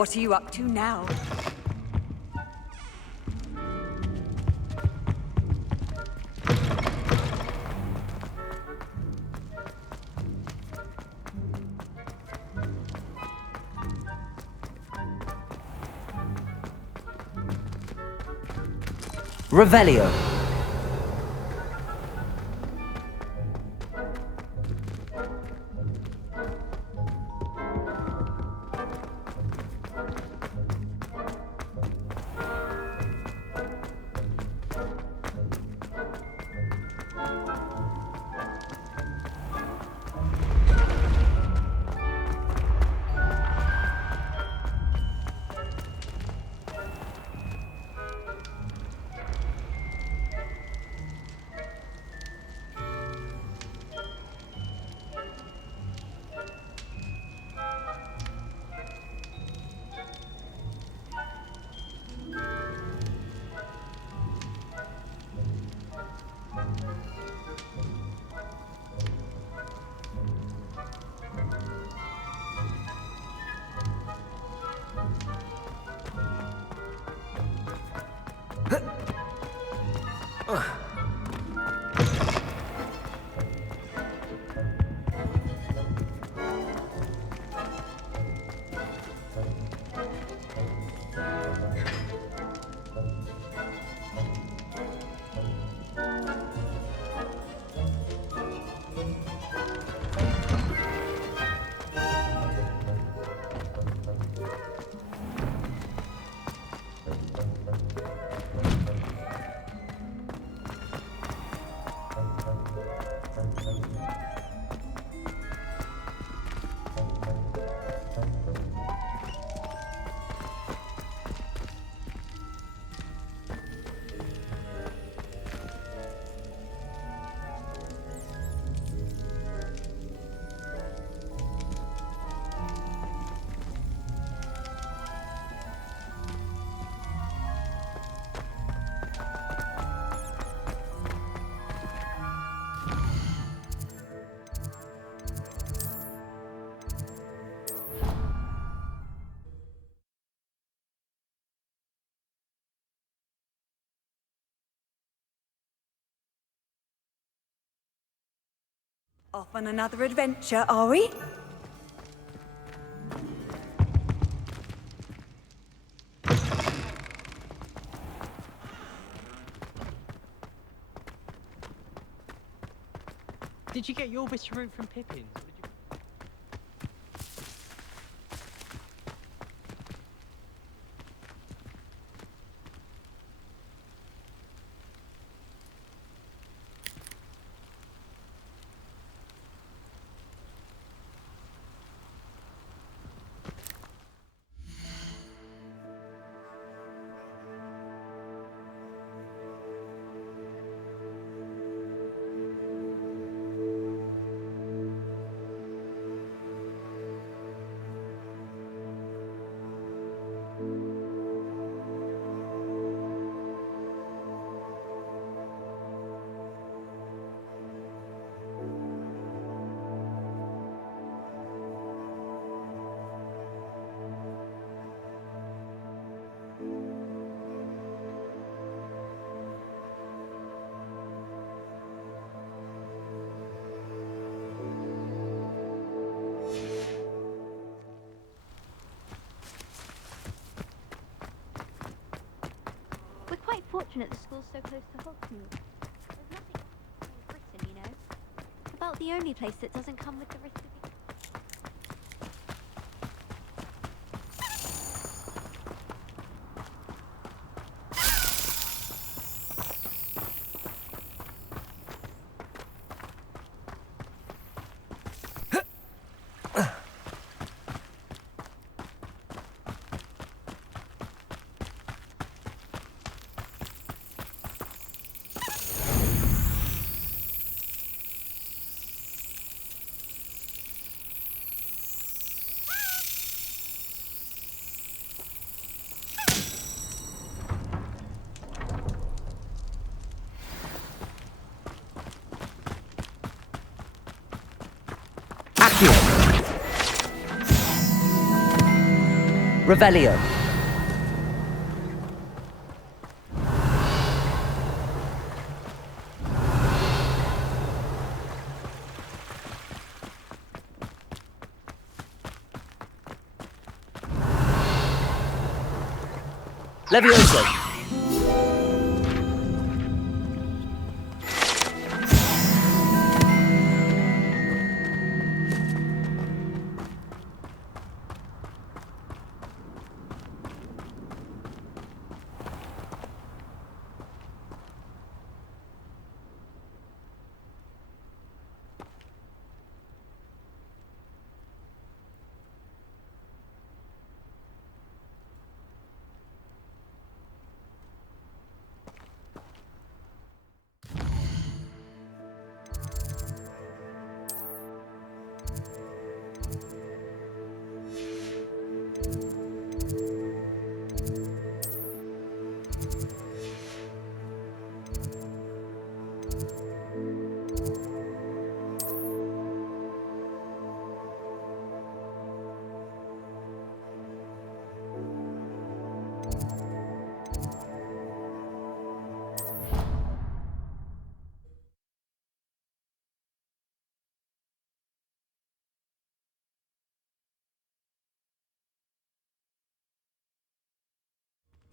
What are you up to now? Revelio. Off on another adventure, are we? Did you get your bit of route from Pippin's? Or did you... We're quite fortunate the school's so close to Hogsmeade. There's nothing in Britain, you know. It's about the only place that doesn't come with the risk of... Revelio. Levioso.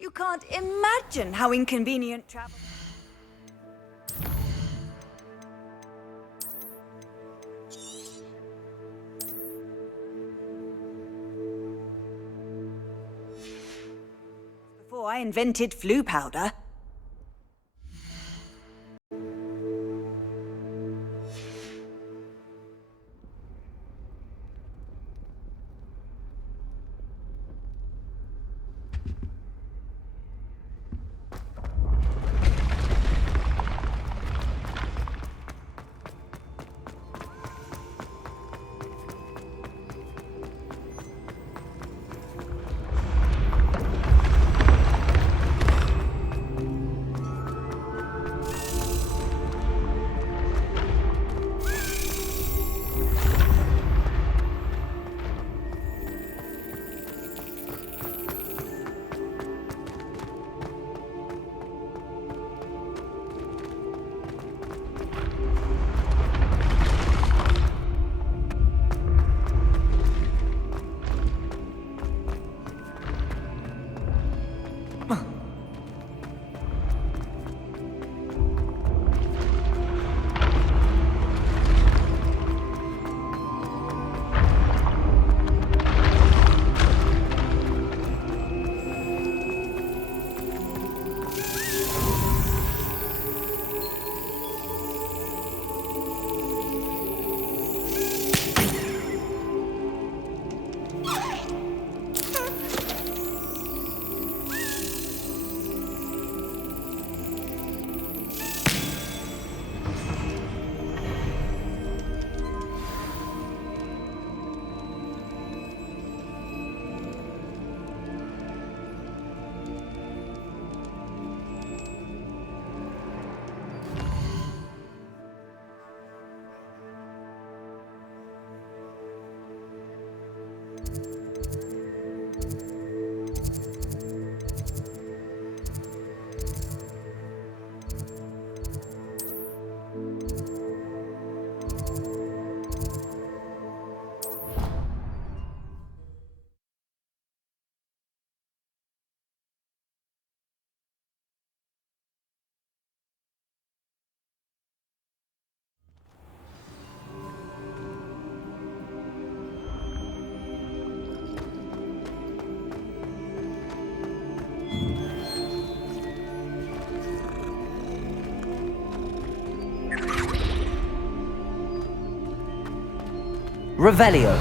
You can't imagine how inconvenient travel... Before I invented flu powder. Revelio.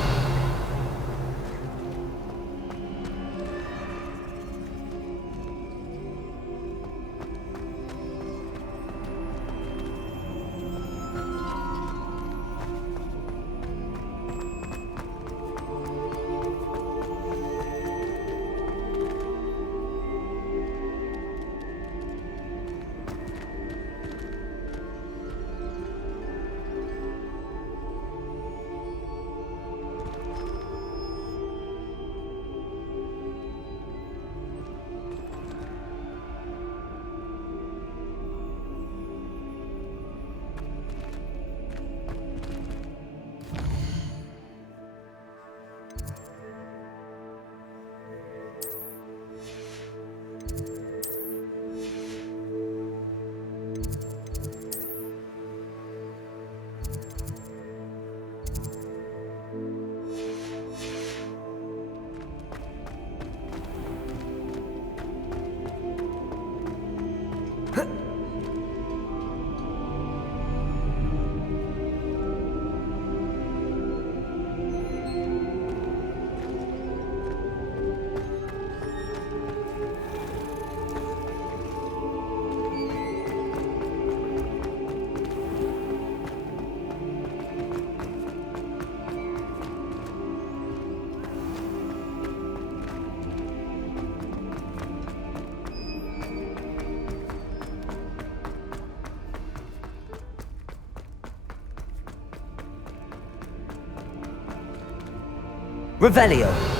Revelio.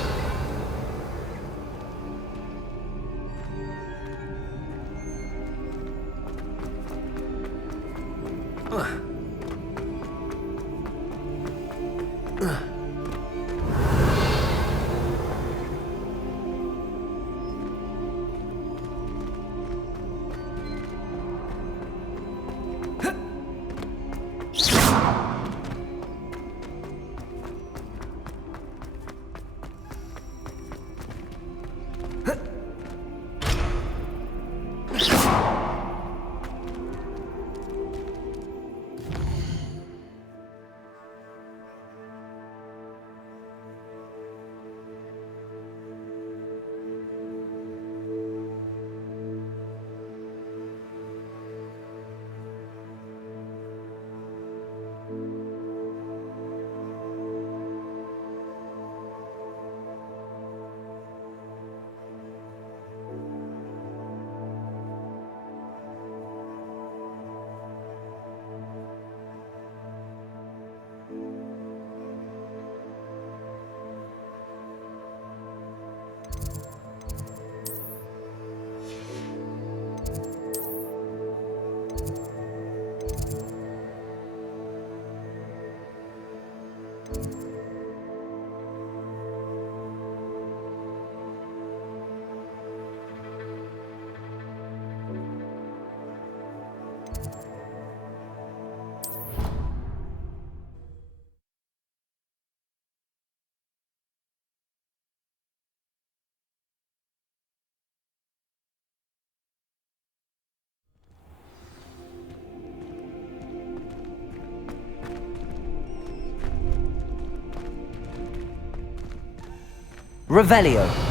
Revelio.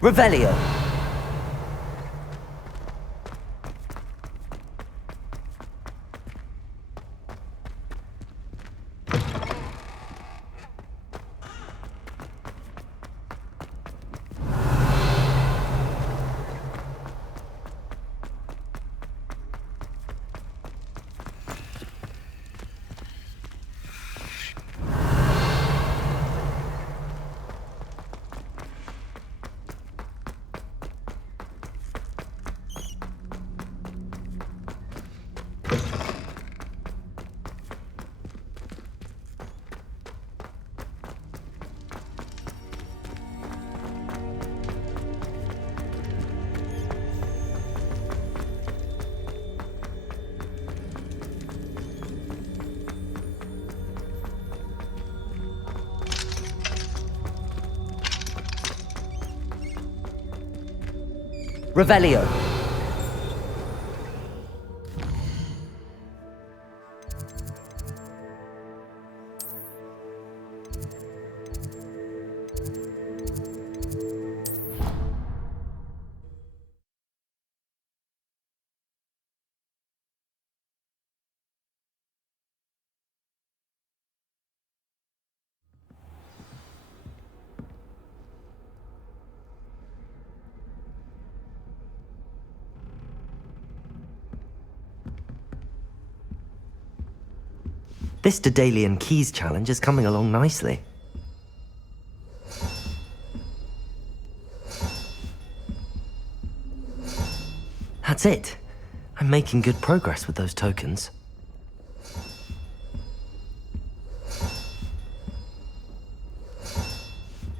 Revelio. Revelio. This Daedalian Keys challenge is coming along nicely. That's it. I'm making good progress with those tokens.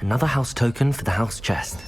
Another house token for the house chest.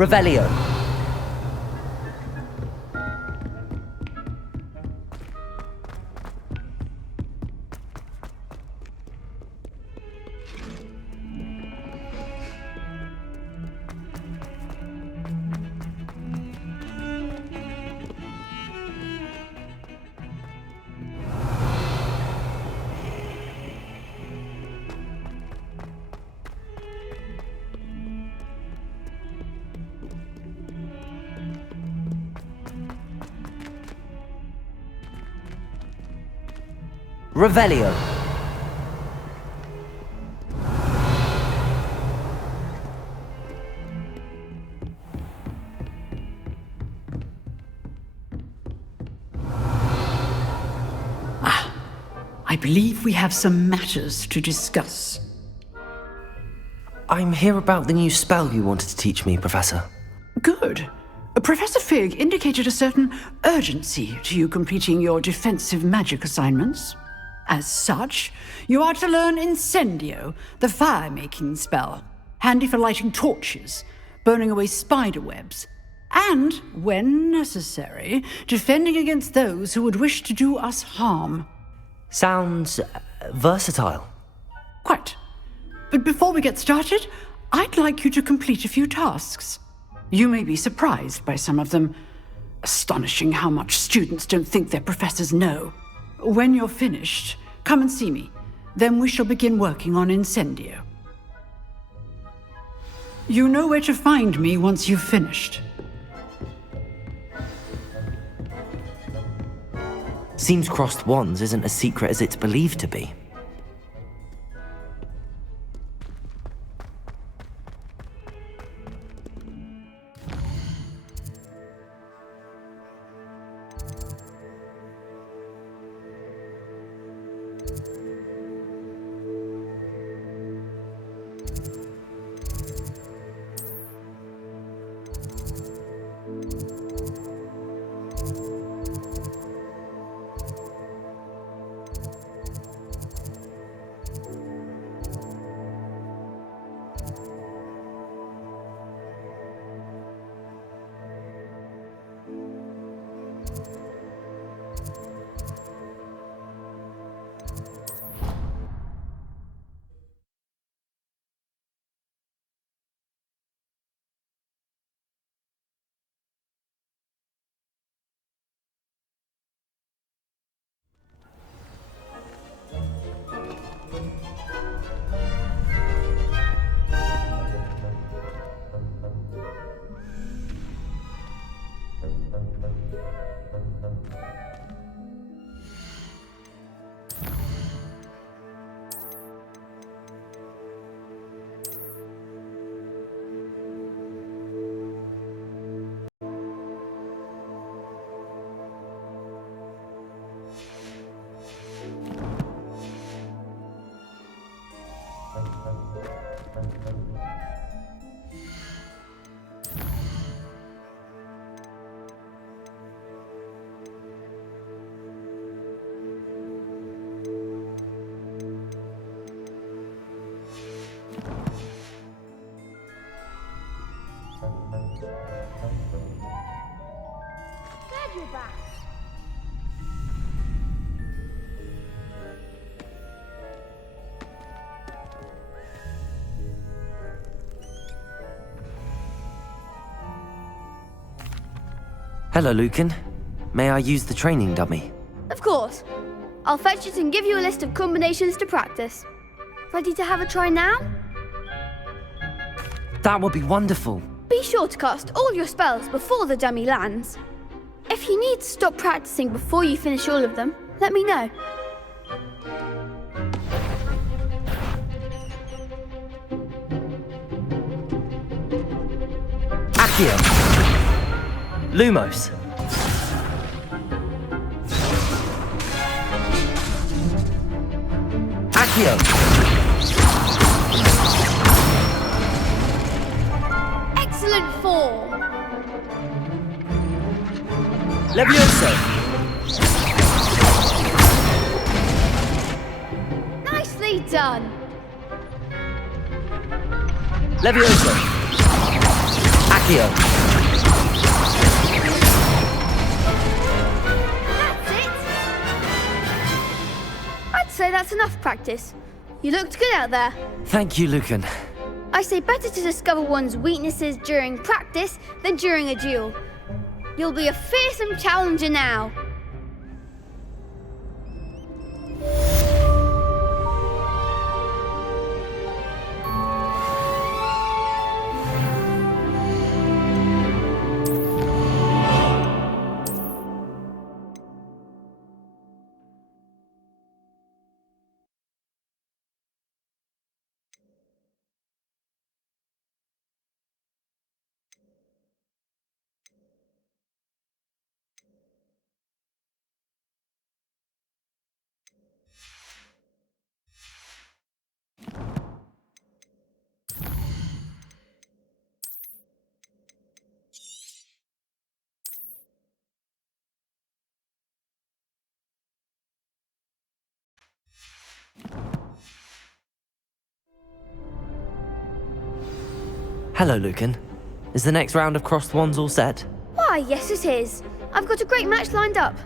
Revelio. Revelio. I believe we have some matters to discuss. I'm here about the new spell you wanted to teach me, Professor. Good. Professor Fig indicated a certain urgency to you completing your defensive magic assignments. As such, you are to learn Incendio, the fire-making spell, handy for lighting torches, burning away spider webs, and, when necessary, defending against those who would wish to do us harm. Sounds versatile. Quite. But before we get started, I'd like you to complete a few tasks. You may be surprised by some of them. Astonishing how much students don't think their professors know. When you're finished, come and see me. Then we shall begin working on Incendio. You know where to find me once you've finished. Seems crossed wands isn't as secret as it's believed to be. Glad you're back. Hello, Lucan. May I use the training dummy? Of course. I'll fetch it and give you a list of combinations to practice. Ready to have a try now? That would be wonderful. Be sure to cast all your spells before the dummy lands. If you need to stop practicing before you finish all of them, let me know. Accio. Lumos. Accio. Excellent form. Levioso. Nicely done. Levioso. Accio. Accio. That's it! I'd say that's enough practice. You looked good out there. Thank you, Lucan. I say better to discover one's weaknesses during practice than during a duel. You'll be a fearsome challenger now. Hello, Lucan. Is the next round of Crossed Wands all set? Why, yes it is. I've got a great match lined up.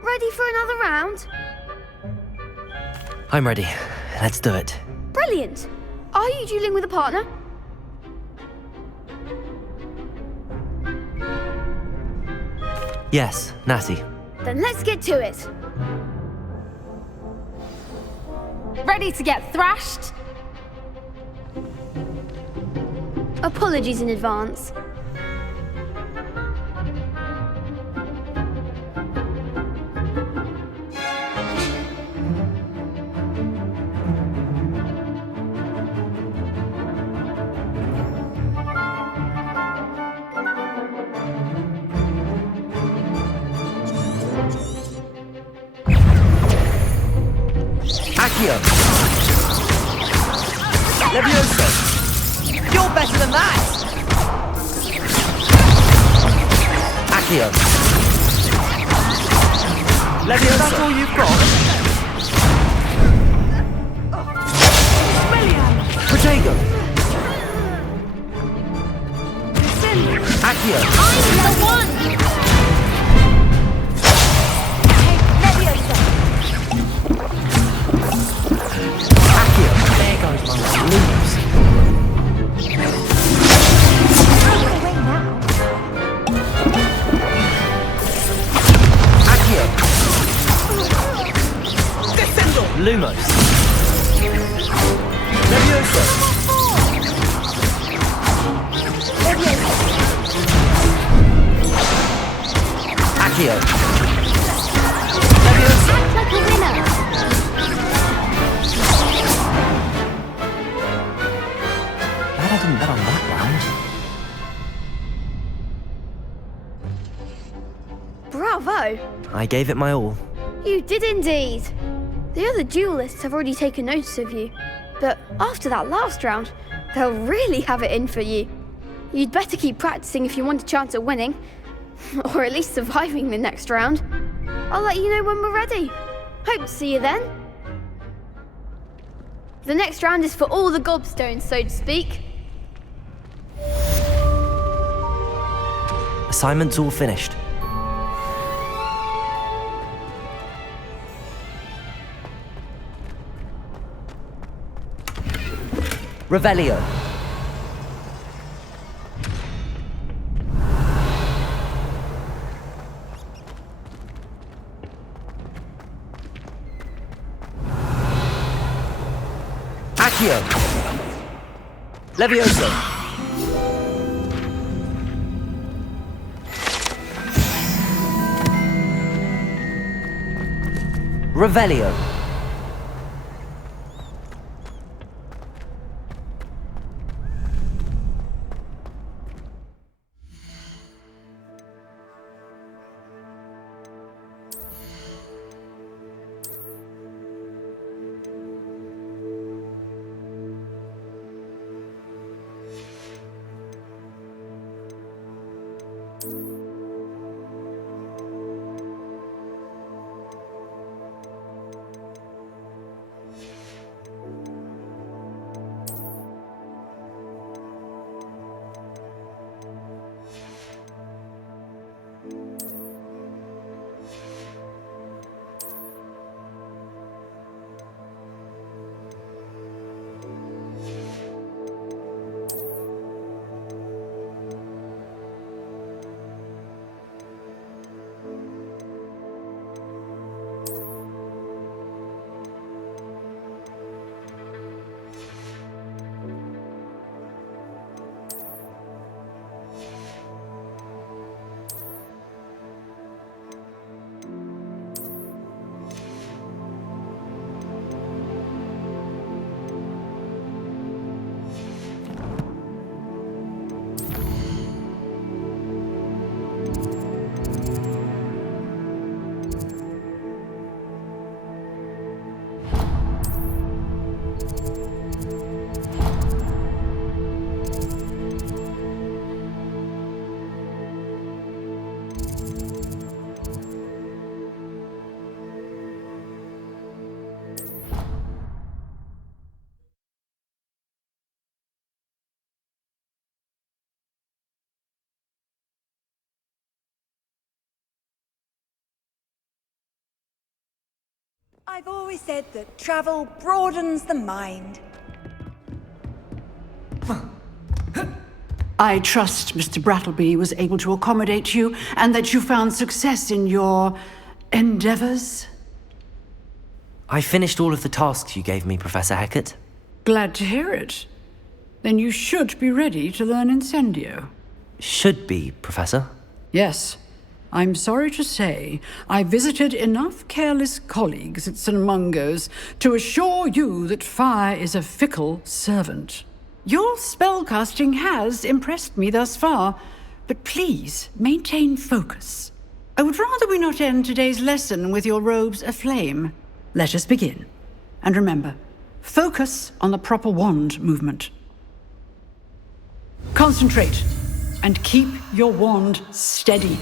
Ready for another round? I'm ready. Let's do it. Brilliant. Are you dueling with a partner? Yes, Natty. Then let's get to it. Ready to get thrashed? Apologies in advance. Accio! Levioso! You're better than that! Accio! Levioso! That's all you've got? Protego! Accio! I'm the one! Accio! There goes my lose. Accio! Descendo! Lumos! Levioso! Accio! Levioso! Act like a winner. Glad I didn't bet on that round. Bravo. I gave it my all. You did indeed. The other duelists have already taken notice of you. But after that last round, they'll really have it in for you. You'd better keep practicing if you want a chance at winning. Or at least surviving the next round. I'll let you know when we're ready. Hope to see you then. The next round is for all the gobstones, so to speak. Assignment's all finished. Revelio. Accio. Levioso. Revelio. I've always said that travel broadens the mind. I trust Mr. Brattleby was able to accommodate you and that you found success in your endeavors. I finished all of the tasks you gave me, Professor Hecat. Glad to hear it. Then you should be ready to learn Incendio. Should be, Professor. Yes. I'm sorry to say, I visited enough careless colleagues at St. Mungo's to assure you that fire is a fickle servant. Your spellcasting has impressed me thus far, but please maintain focus. I would rather we not end today's lesson with your robes aflame. Let us begin. And remember, focus on the proper wand movement. Concentrate, and keep your wand steady.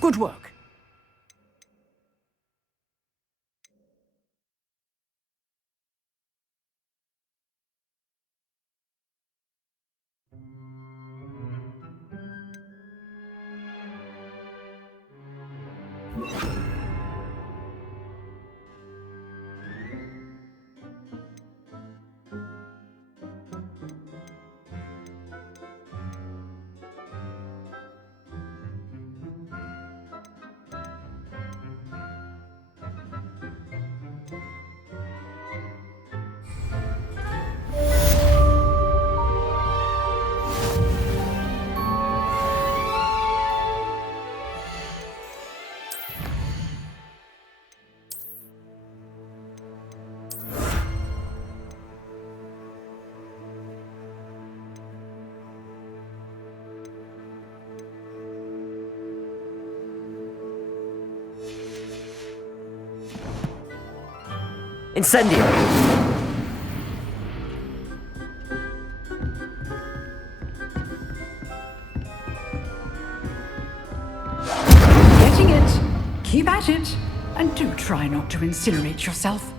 Good work. Incendio! Getting it. Keep at it. And do try not to incinerate yourself.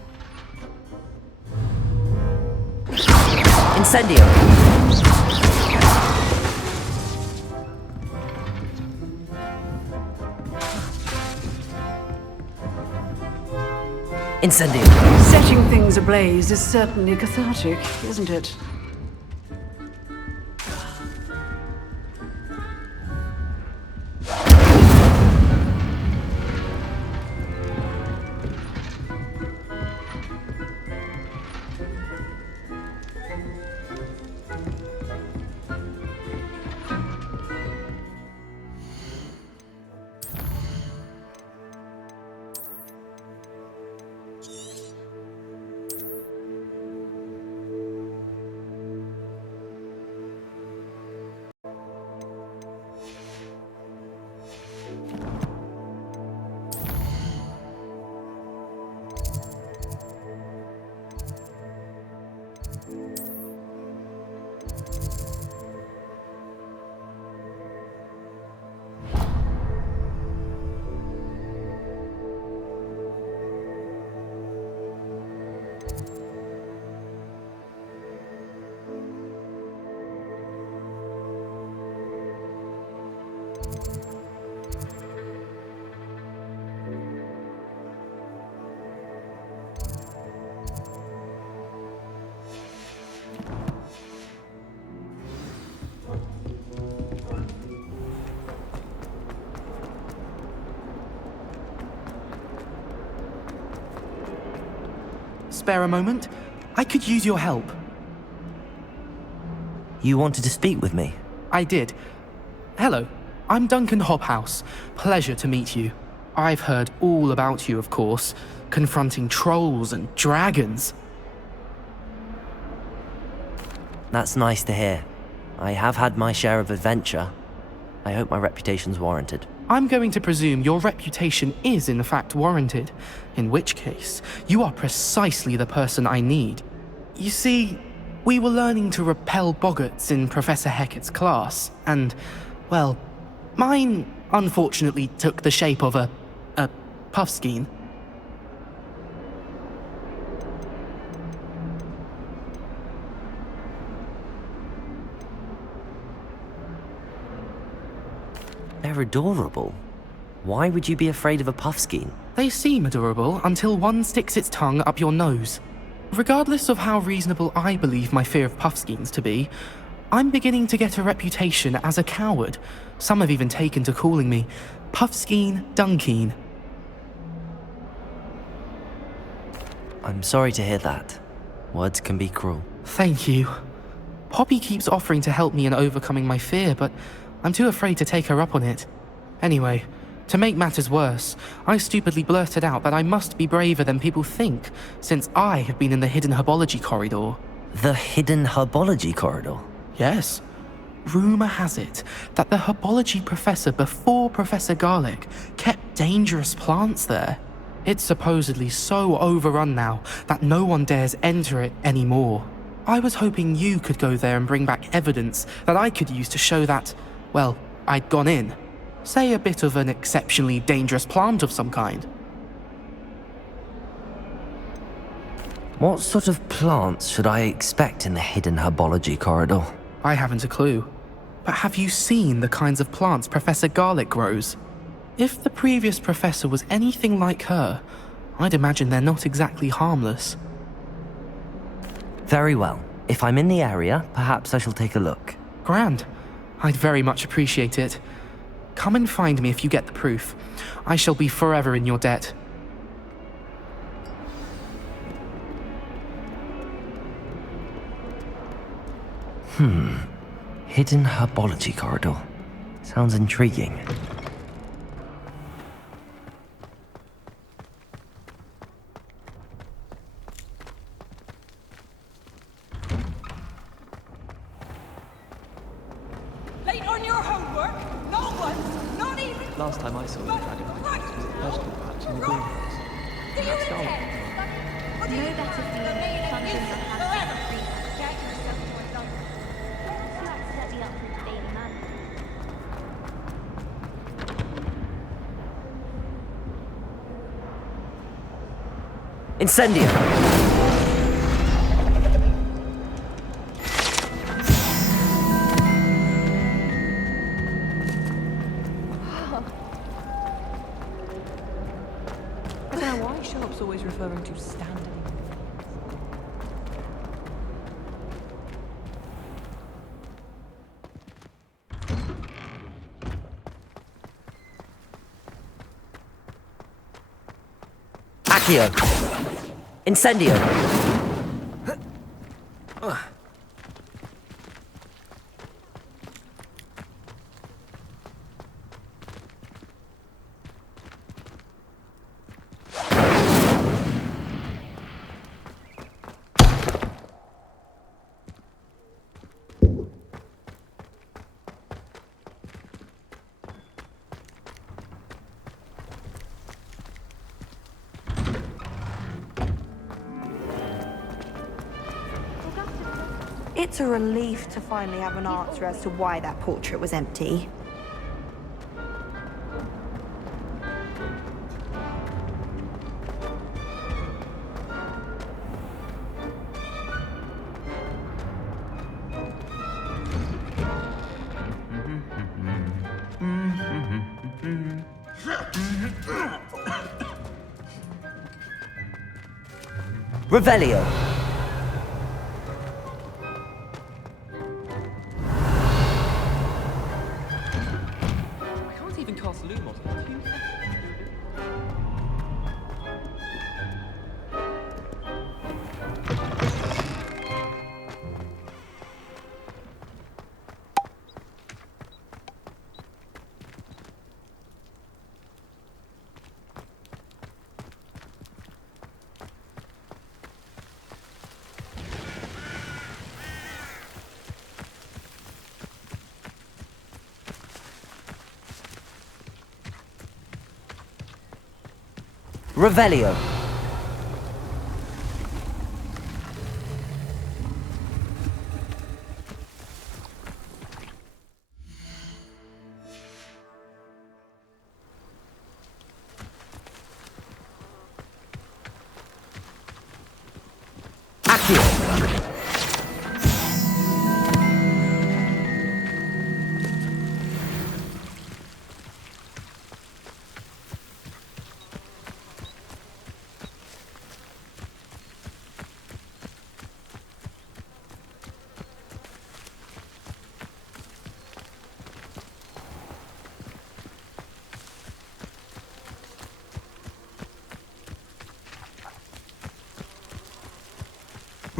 Incendio! Incendio! Setting things ablaze is certainly cathartic, isn't it? Spare a moment? I could use your help. You wanted to speak with me? I did. Hello, I'm Duncan Hobhouse. Pleasure to meet you. I've heard all about you, of course, confronting trolls and dragons. That's nice to hear. I have had my share of adventure. I hope my reputation's warranted. I'm going to presume your reputation is in fact warranted, in which case, you are precisely the person I need. You see, we were learning to repel boggarts in Professor Hecat's class, and, well, mine unfortunately took the shape of a puffskein. They're adorable. Why would you be afraid of a puffskein? They seem adorable until one sticks its tongue up your nose. Regardless of how reasonable I believe my fear of puffskeins to be, I'm beginning to get a reputation as a coward. Some have even taken to calling me Puffskein Dunkeen. I'm sorry to hear that. Words can be cruel. Thank you. Poppy keeps offering to help me in overcoming my fear, but I'm too afraid to take her up on it. Anyway, to make matters worse, I stupidly blurted out that I must be braver than people think, since I have been in the hidden herbology corridor. The hidden herbology corridor? Yes. Rumour has it that the herbology professor before Professor Garlic kept dangerous plants there. It's supposedly so overrun now that no one dares enter it anymore. I was hoping you could go there and bring back evidence that I could use to show that, well, I'd gone in. Say a bit of an exceptionally dangerous plant of some kind. What sort of plants should I expect in the hidden herbology corridor? I haven't a clue. But have you seen the kinds of plants Professor Garlic grows? If the previous professor was anything like her, I'd imagine they're not exactly harmless. Very well. If I'm in the area, perhaps I shall take a look. Grand. I'd very much appreciate it. Come and find me if you get the proof. I shall be forever in your debt. Hidden herbology corridor. Sounds intriguing. Late on your homework? Not once, not even. Last time I saw you, Dragon, Right. was a vegetable patch in the greenhouse. Do you That's gold. intend? What do you No better feeling than thundering your hands forever? on the free and dragging yourself to a dog. You accidentally uploaded Daily Man. Incendio! I don't know why Sharp's always referring to standing. Accio! Incendio! It's a relief to finally have an answer as to why that portrait was empty. Revelio! I can't even cast Lumos on 2 seconds. Revelio!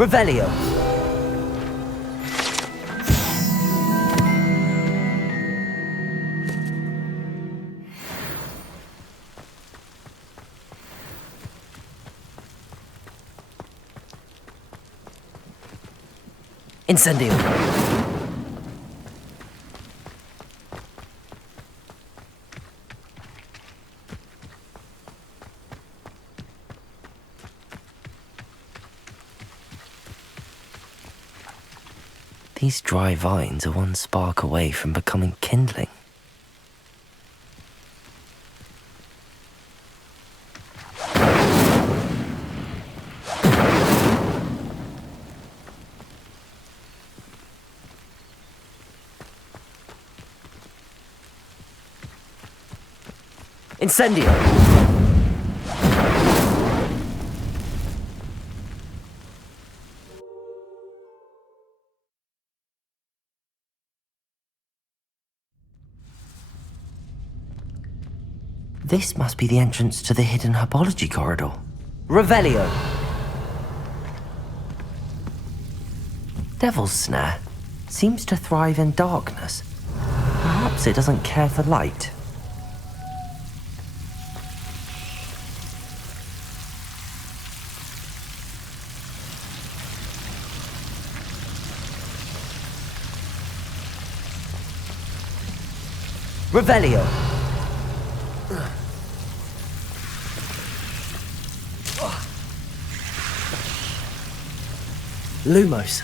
Revelio. Incendio. These dry vines are one spark away from becoming kindling. Incendio! This must be the entrance to the hidden herbology corridor. Revelio! Devil's Snare seems to thrive in darkness. Perhaps it doesn't care for light. Revelio! Lumos.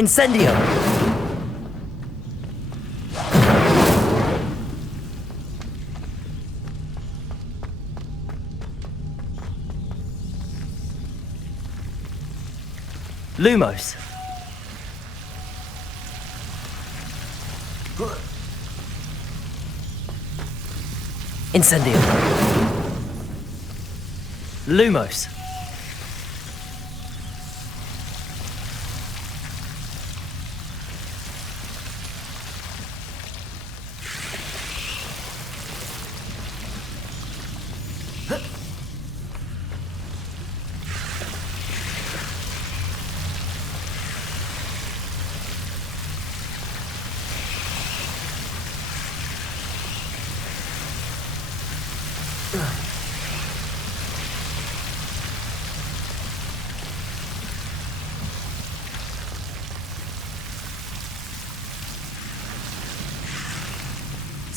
Incendio! Lumos. Incendio. Lumos.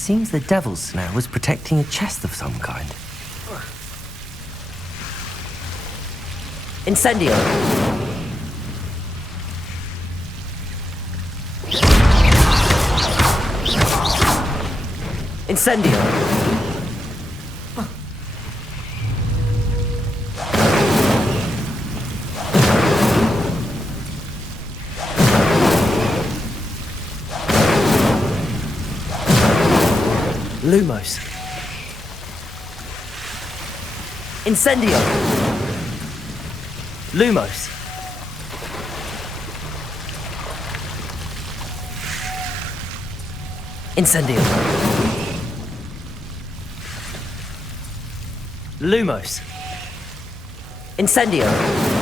Seems the Devil's Snare was protecting a chest of some kind. Incendio! Incendio! Lumos. Incendio. Lumos. Incendio. Lumos. Incendio.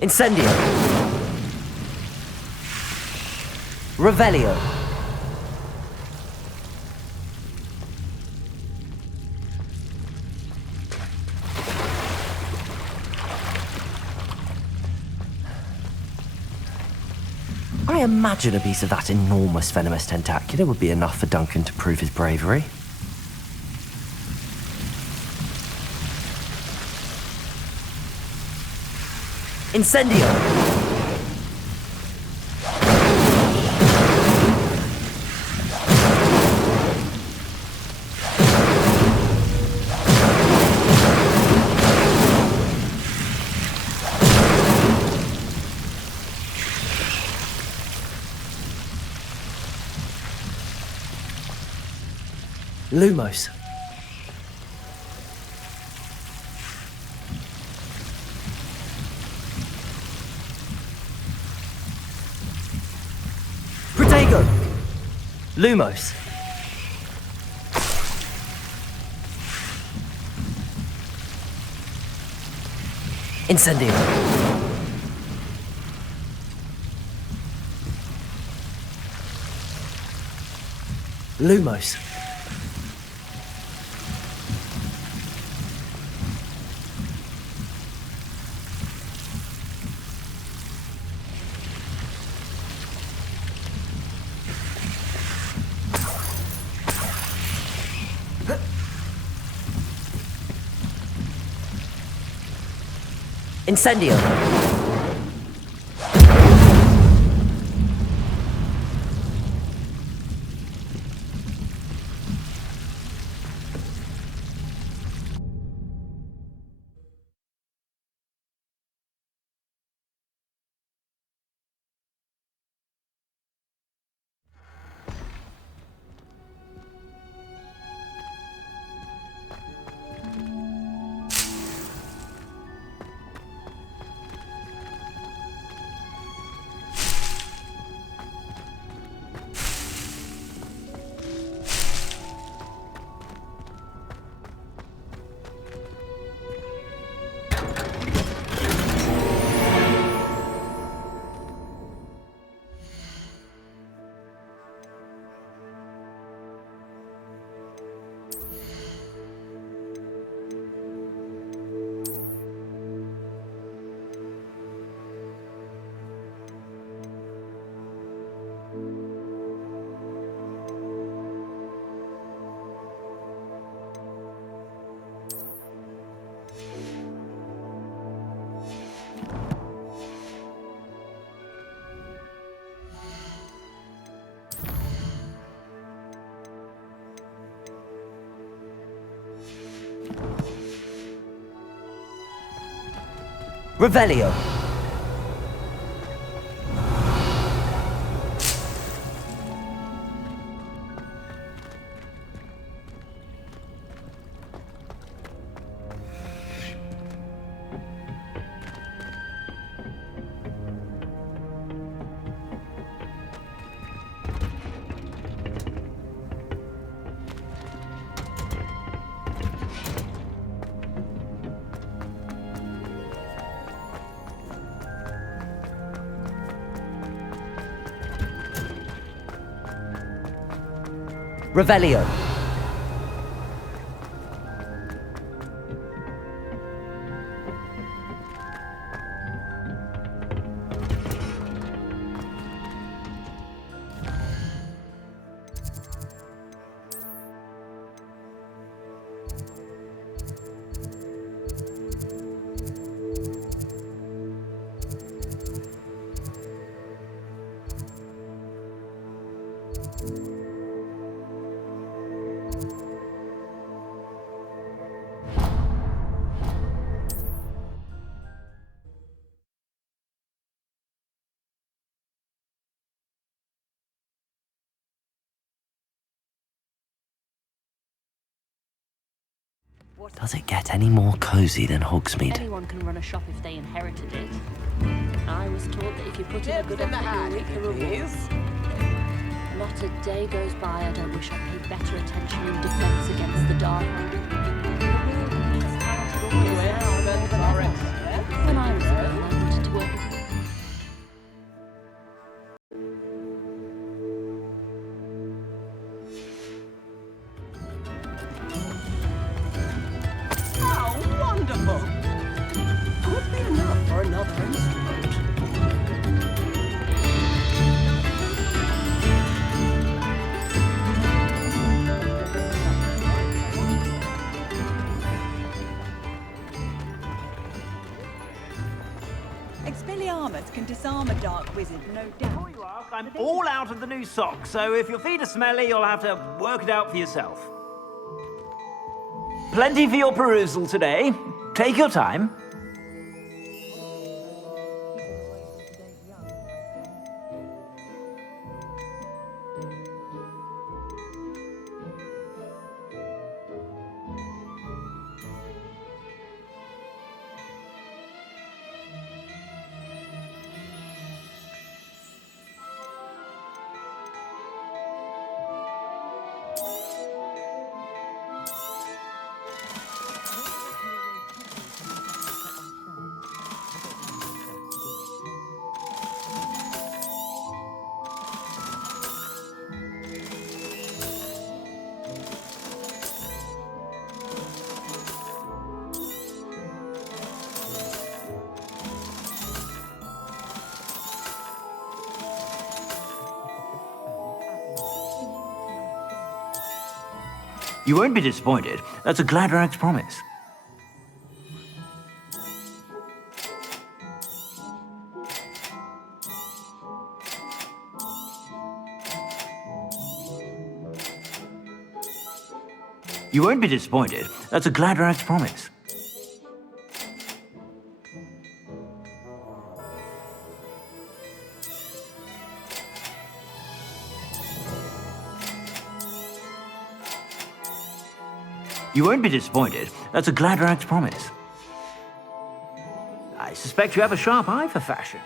Incendio. Revelio. I imagine a piece of that enormous venomous tentacular would be enough for Duncan to prove his bravery. Incendio! Lumos. Protego. Lumos. Incendio. Lumos. Incendio. Revelio. Revelio. Does it get any more cozy than Hogsmeade? Anyone can run a shop if they inherited it. I was taught that if you put in a good effort, you reap the rewards. Not a day goes by I don't wish I paid better attention in defense against the dark. When I was a girl, I wanted to work beautiful. Could be enough for another instrument. Expelliarmus can disarm a dark wizard, no doubt. Before you ask, I'm all out of the new socks, so if your feet are smelly, you'll have to work it out for yourself. Plenty for your perusal today. Take your time. You won't be disappointed. That's a Gladrag's promise. You won't be disappointed. That's a Gladrag's promise. You won't be disappointed. That's a Gladrag's promise. I suspect you have a sharp eye for fashion.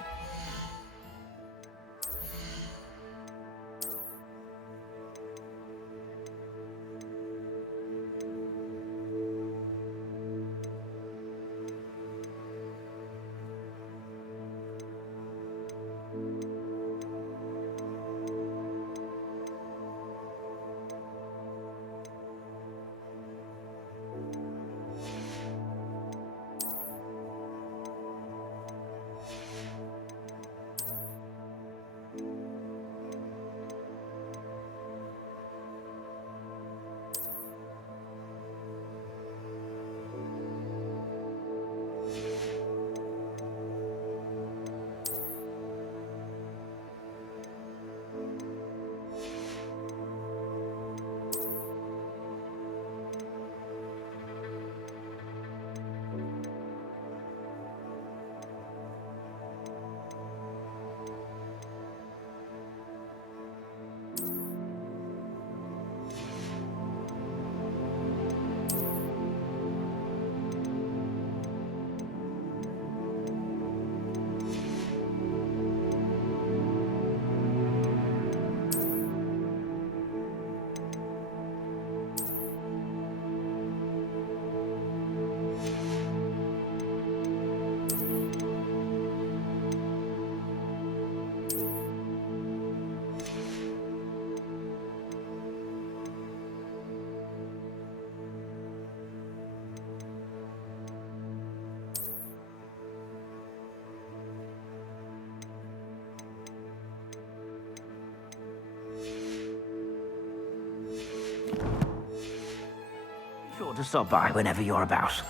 Sure to stop by whenever you're about.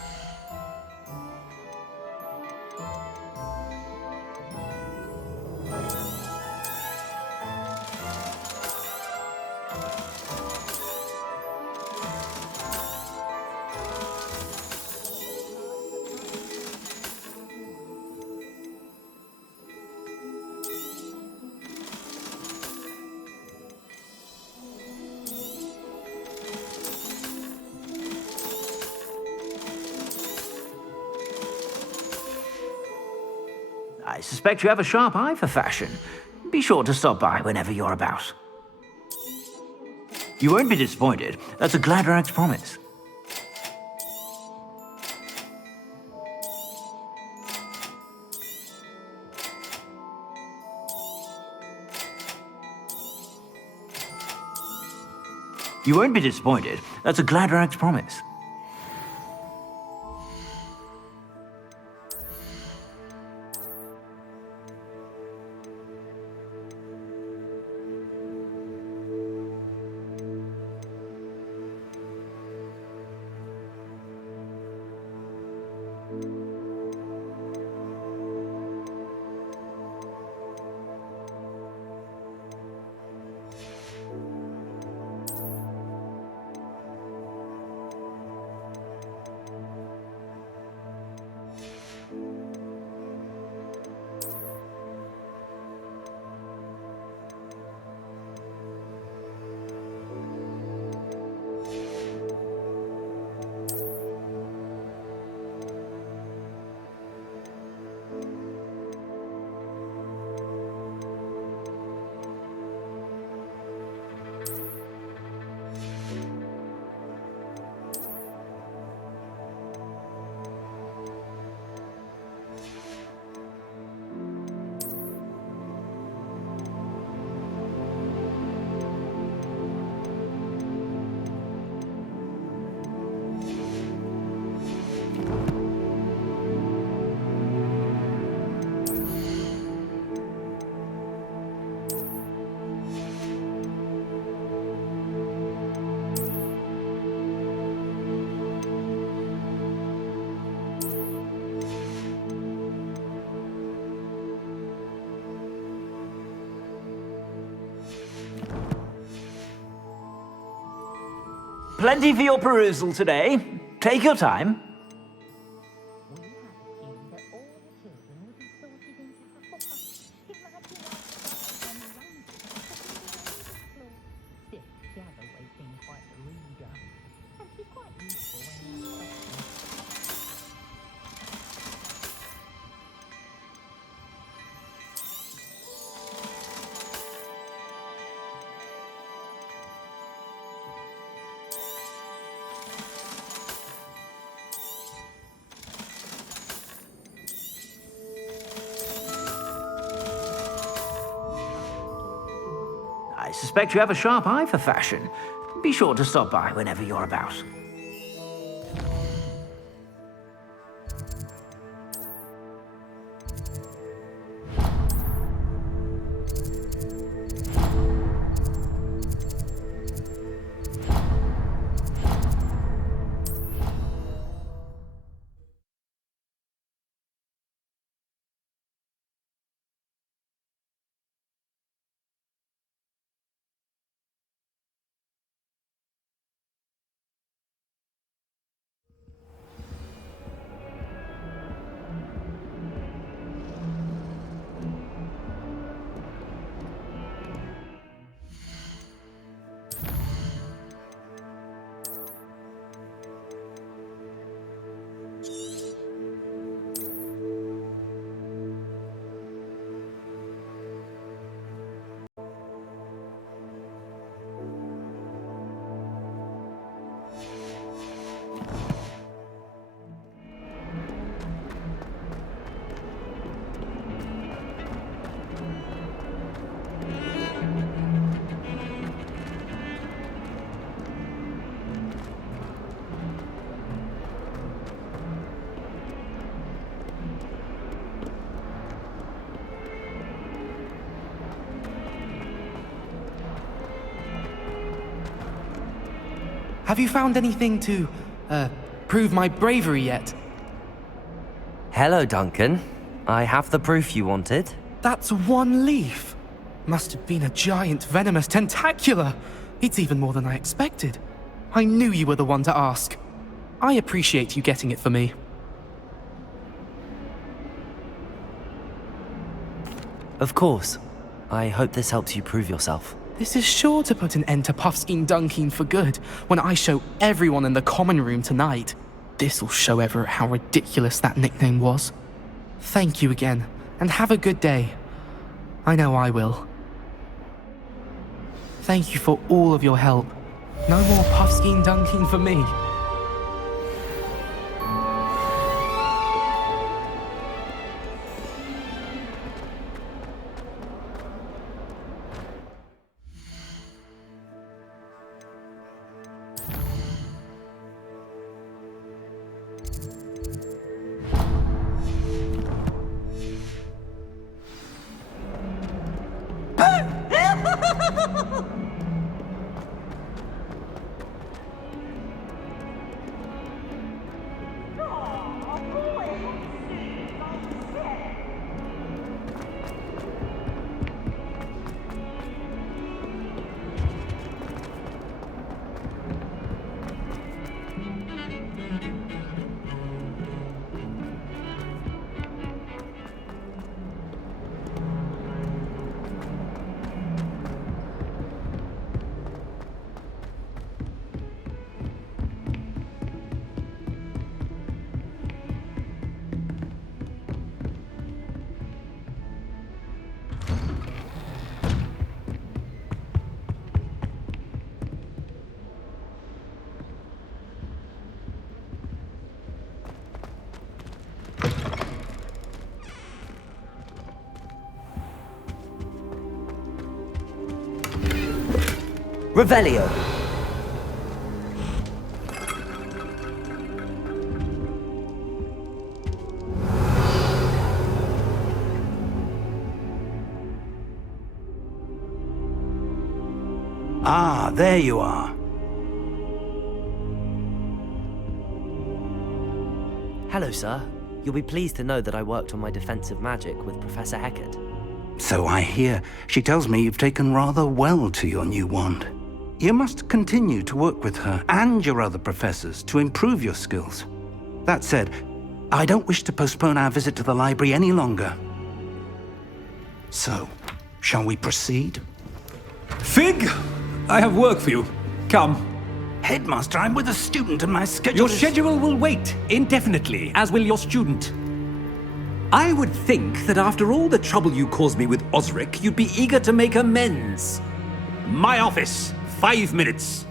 I suspect you have a sharp eye for fashion. Be sure to stop by whenever you're about. You won't be disappointed. That's a Gladrag's promise. You won't be disappointed. That's a Gladrag's promise. plenty for your perusal today. Take your time. I suspect you have a sharp eye for fashion. Be sure to stop by whenever you're about. Have you found anything to, prove my bravery yet? Hello, Duncan. I have the proof you wanted. That's one leaf. Must have been a giant venomous tentacula. It's even more than I expected. I knew you were the one to ask. I appreciate you getting it for me. Of course. I hope this helps you prove yourself. This is sure to put an end to Puffskein Dunkeen for good when I show everyone in the common room tonight. This'll show Everett how ridiculous that nickname was. Thank you again, and have a good day. I know I will. Thank you for all of your help. No more Puffskein Dunkeen for me. Revelio. Ah, there you are. Hello, sir. You'll be pleased to know that I worked on my defensive magic with Professor Heckard. So I hear. She tells me you've taken rather well to your new wand. You must continue to work with her and your other professors to improve your skills. That said, I don't wish to postpone our visit to the library any longer. So, shall we proceed? Fig! I have work for you. Come. Headmaster, I'm with a student and my schedule Your is... schedule will wait indefinitely, as will your student. I would think that after all the trouble you caused me with Osric, you'd be eager to make amends. My office, 5 minutes.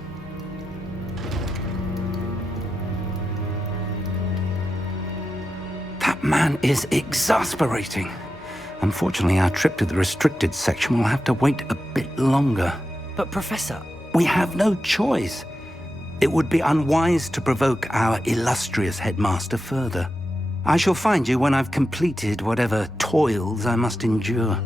That man is exasperating. Unfortunately, our trip to the restricted section will have to wait a bit longer. But Professor... We have no choice. It would be unwise to provoke our illustrious headmaster further. I shall find you when I've completed whatever toils I must endure.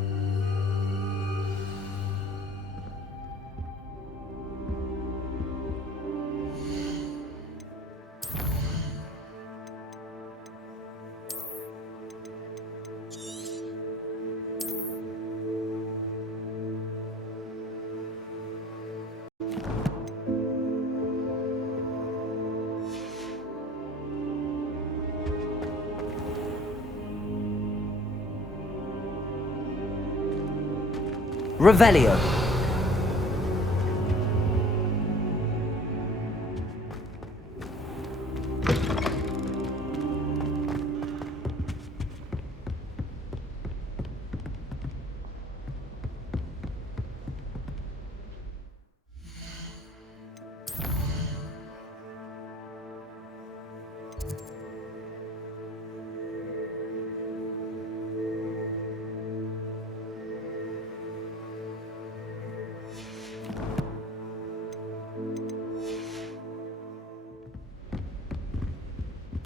Revelio.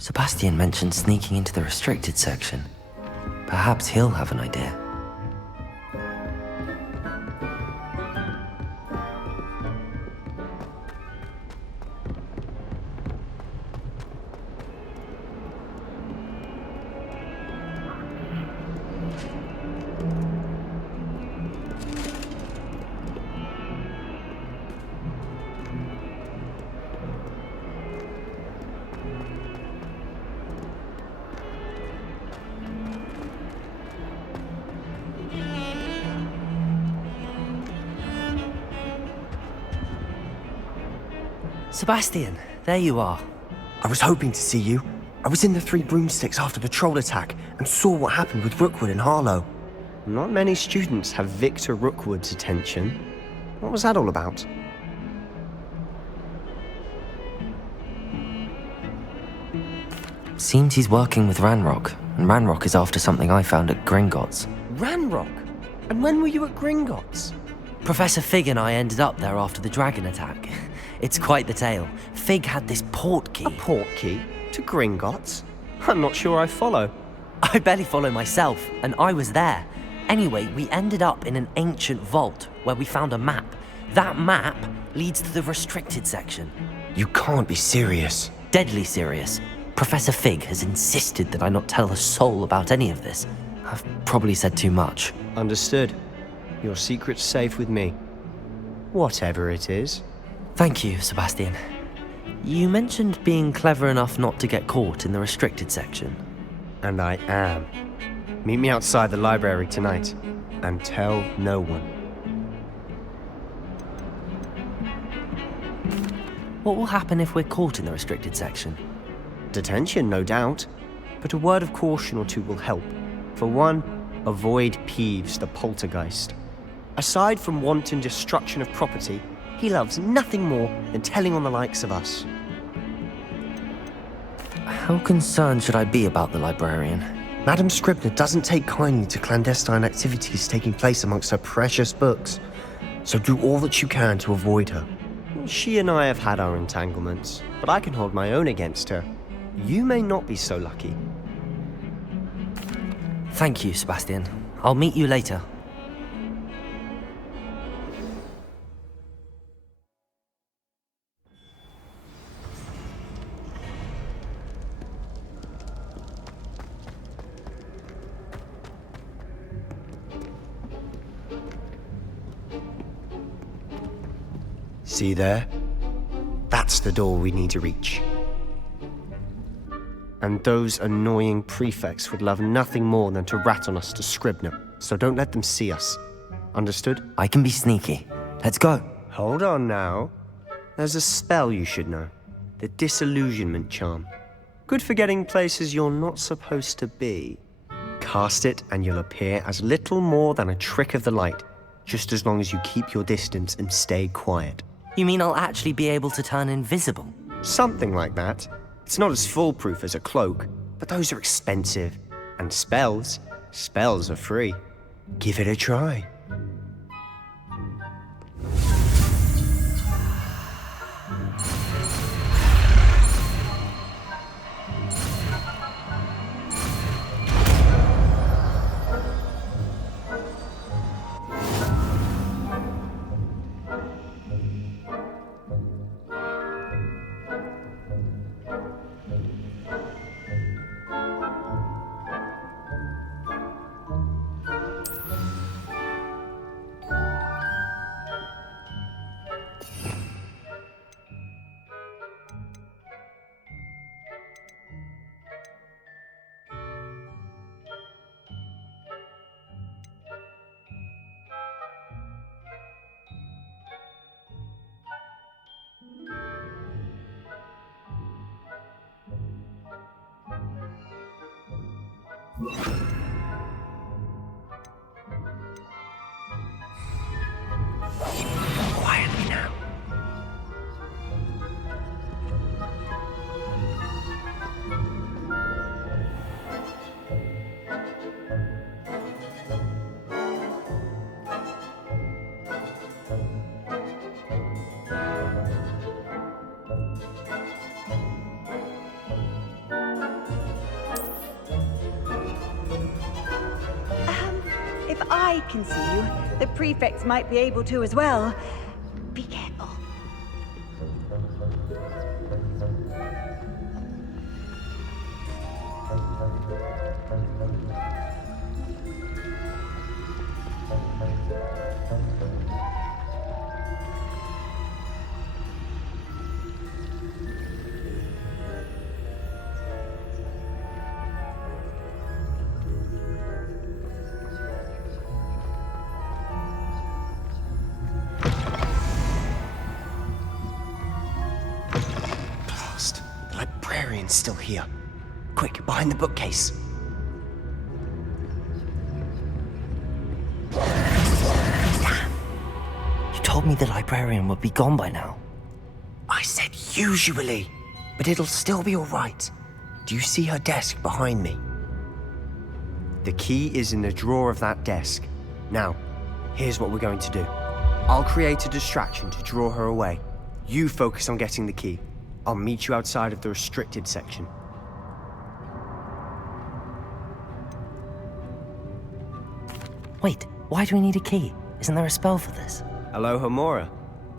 Sebastian mentioned sneaking into the restricted section. Perhaps he'll have an idea. Sebastian, there you are. I was hoping to see you. I was in the Three Broomsticks after the troll attack and saw what happened with Rookwood and Harlow. Not many students have Victor Rookwood's attention. What was that all about? Seems he's working with Ranrock, and Ranrock is after something I found at Gringotts. Ranrock? And when were you at Gringotts? Professor Fig and I ended up there after the dragon attack. It's quite the tale. Fig had this port key. A port key? To Gringotts? I'm not sure I follow. I barely follow myself, and I was there. Anyway, we ended up in an ancient vault where we found a map. That map leads to the restricted section. You can't be serious. Deadly serious. Professor Fig has insisted that I not tell a soul about any of this. I've probably said too much. Understood. Your secret's safe with me. Whatever it is. Thank you, Sebastian. You mentioned being clever enough not to get caught in the restricted section. And I am. Meet me outside the library tonight, and tell no one. What will happen if we're caught in the restricted section? Detention, no doubt. But a word of caution or two will help. For one, avoid Peeves the poltergeist. Aside from wanton destruction of property, he loves nothing more than telling on the likes of us. How concerned should I be about the librarian? Madam Scribner doesn't take kindly to clandestine activities taking place amongst her precious books, so do all that you can to avoid her. She and I have had our entanglements, but I can hold my own against her. You may not be so lucky. Thank you, Sebastian. I'll meet you later. See there? That's the door we need to reach. And those annoying prefects would love nothing more than to rat on us to Scribner, so don't let them see us. Understood? I can be sneaky. Let's go. Hold on now. There's a spell you should know. The Disillusionment Charm. Good for getting places you're not supposed to be. Cast it and you'll appear as little more than a trick of the light, just as long as you keep your distance and stay quiet. You mean I'll actually be able to turn invisible? Something like that. It's not as foolproof as a cloak, but those are expensive. And spells are free. Give it a try. Quietly now. If I can see you, the prefects might be able to as well. Be careful. Still here. Quick, behind the bookcase. Damn. You told me the librarian would be gone by now. I said usually, but it'll still be all right. Do you see her desk behind me? The key is in the drawer of that desk. Now, here's what we're going to do. I'll create a distraction to draw her away. You focus on getting the key. I'll meet you outside of the restricted section. Wait, why do we need a key? Isn't there a spell for this? Alohomora.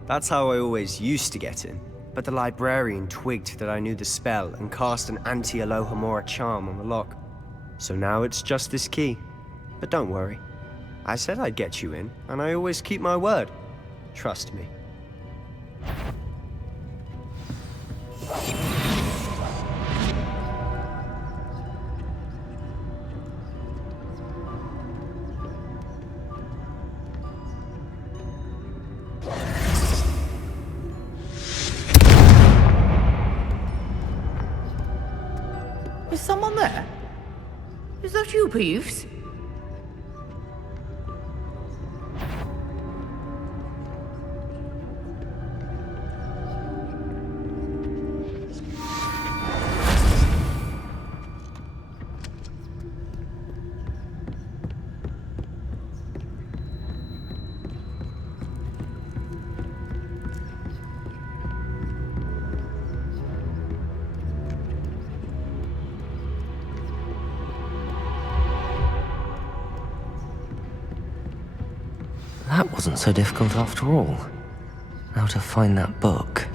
That's how I always used to get in. But the librarian twigged that I knew the spell and cast an anti-Alohomora charm on the lock. So now it's just this key. But don't worry. I said I'd get you in, and I always keep my word. Trust me. Is someone there? Is that you, Peeves? That wasn't so difficult after all. Now to find that book.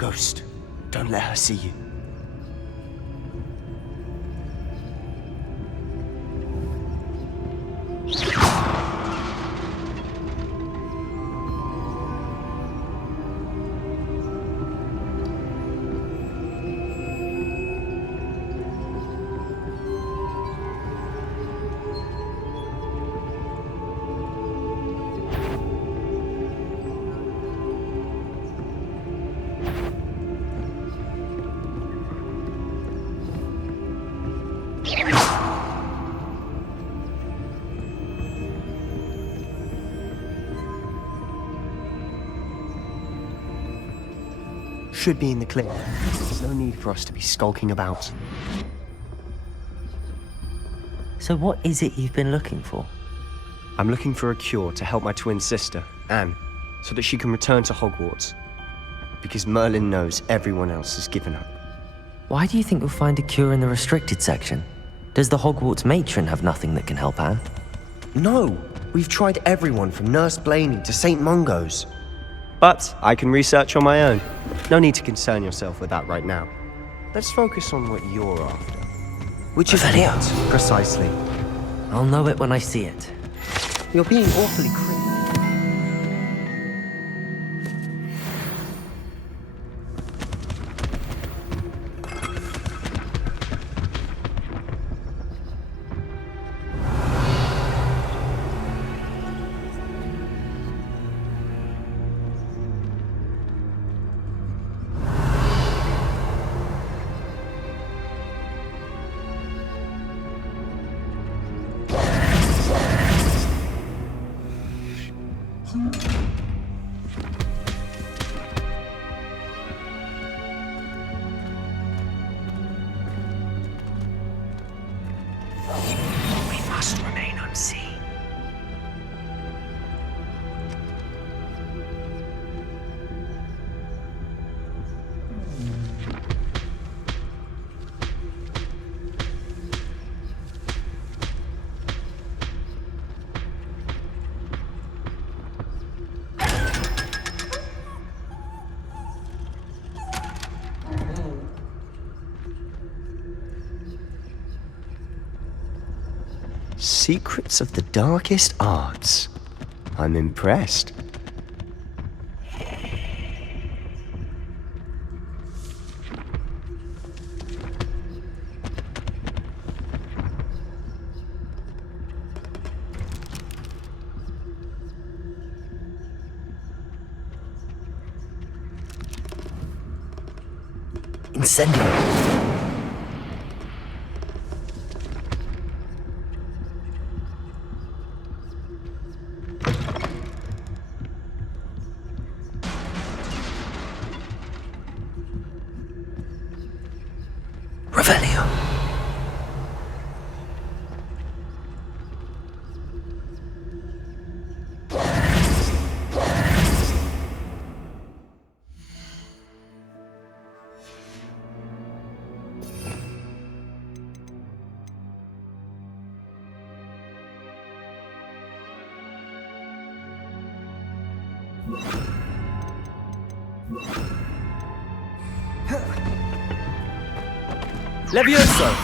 Ghost, don't let her see you. Should be in the clear. There's no need for us to be skulking about. So what is it you've been looking for? I'm looking for a cure to help my twin sister, Anne, so that she can return to Hogwarts. Because Merlin knows everyone else has given up. Why do you think you'll find a cure in the restricted section? Does the Hogwarts matron have nothing that can help Anne? No! We've tried everyone from Nurse Blaney to St. Mungo's. But I can research on my own. No need to concern yourself with that right now. Let's focus on what you're after. Which is what, precisely? I'll know it when I see it. You're being awfully cryptic. Secrets of the darkest arts. I'm impressed. Incendio. Revelio. Levioso!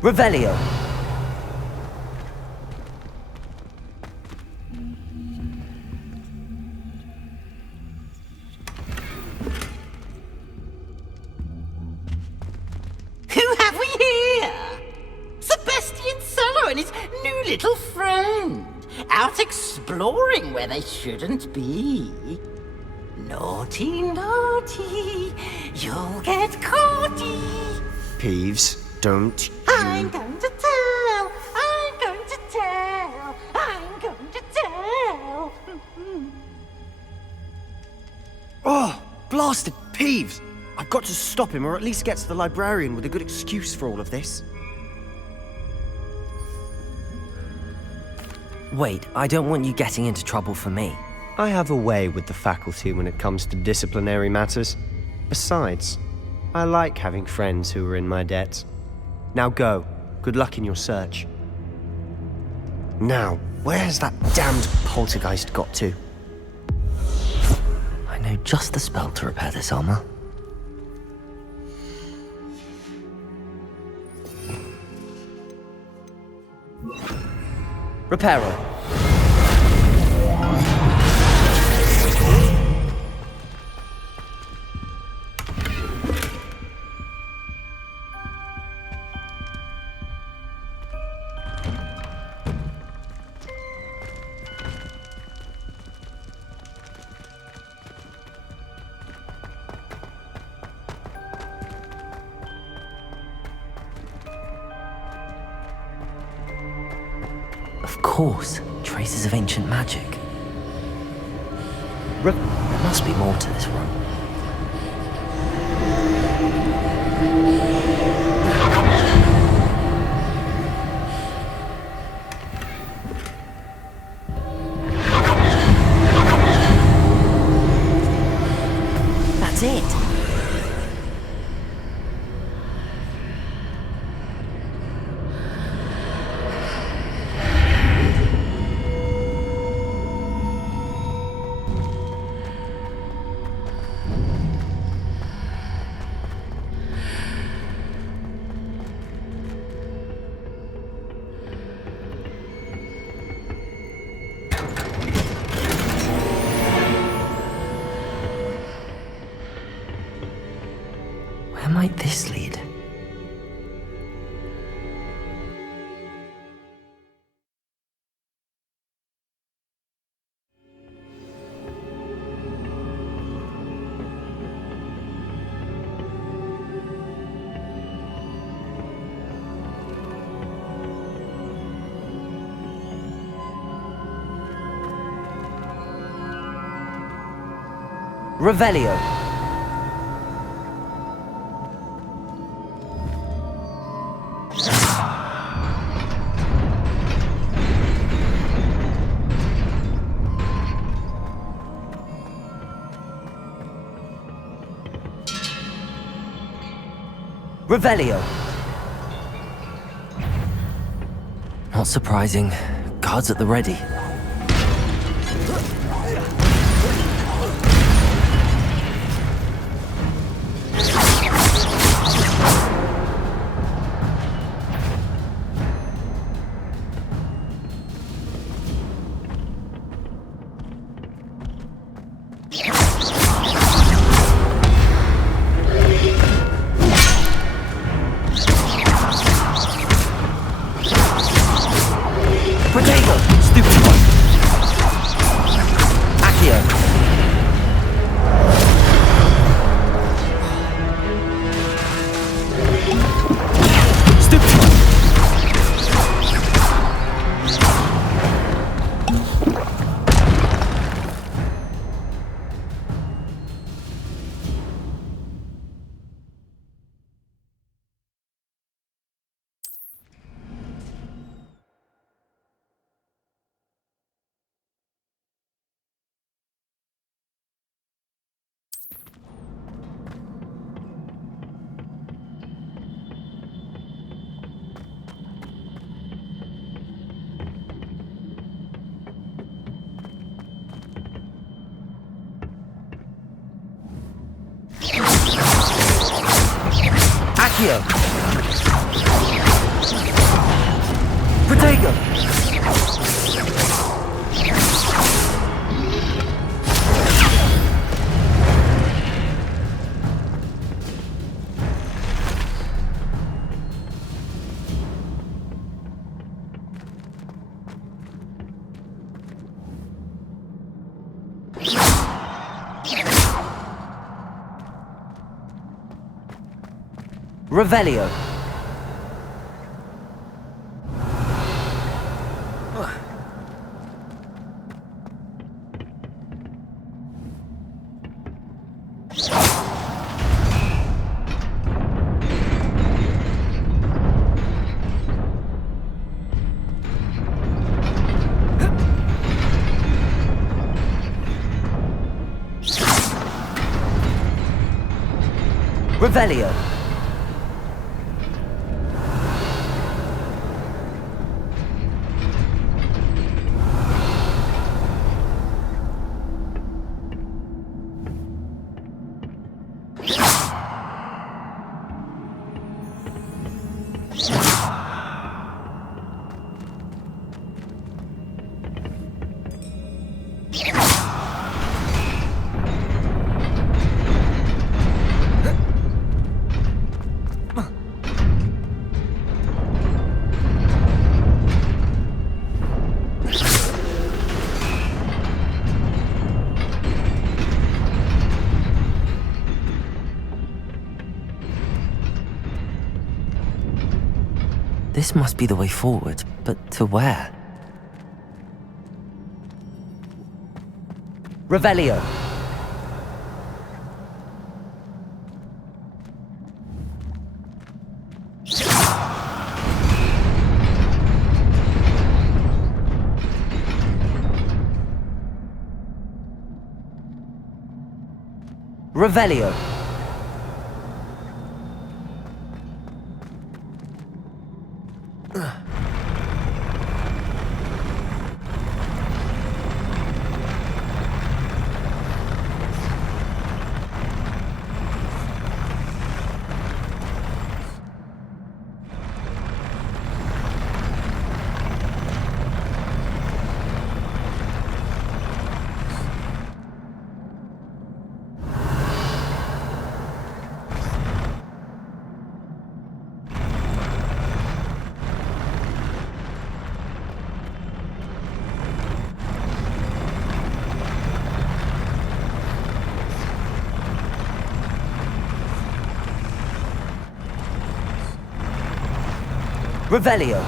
Revelio. Who have we here? Sebastian Solo and his new little friend, out exploring where they shouldn't be. Naughty, naughty, you'll get caughty. Peeves, don't you... I'm going to tell, I'm going to tell, I'm going to tell. Oh, blasted Peeves! I've got to stop him, or at least get to the librarian with a good excuse for all of this. Wait, I don't want you getting into trouble for me. I have a way with the faculty when it comes to disciplinary matters. Besides, I like having friends who are in my debt. Now go. Good luck in your search. Now, where's that damned poltergeist got to? I know just the spell to repair this armor. Reparo. Of course, traces of ancient magic. There must be more to this room. That's it. Where might this lead? Revelio. Revelio. Not surprising. Guards at the ready. Accio! Protego! Revelio. Revelio. This must be the way forward, but to where? Revelio. Revelio. Revelio.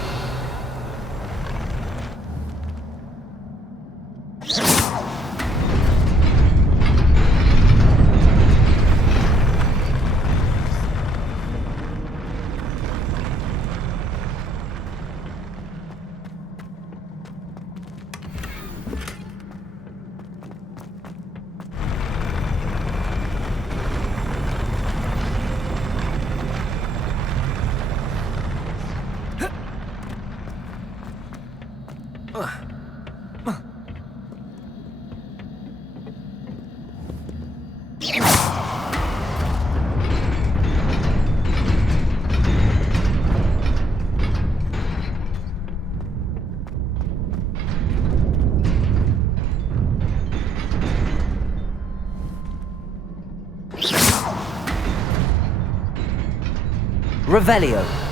Revelio.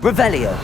Revelio.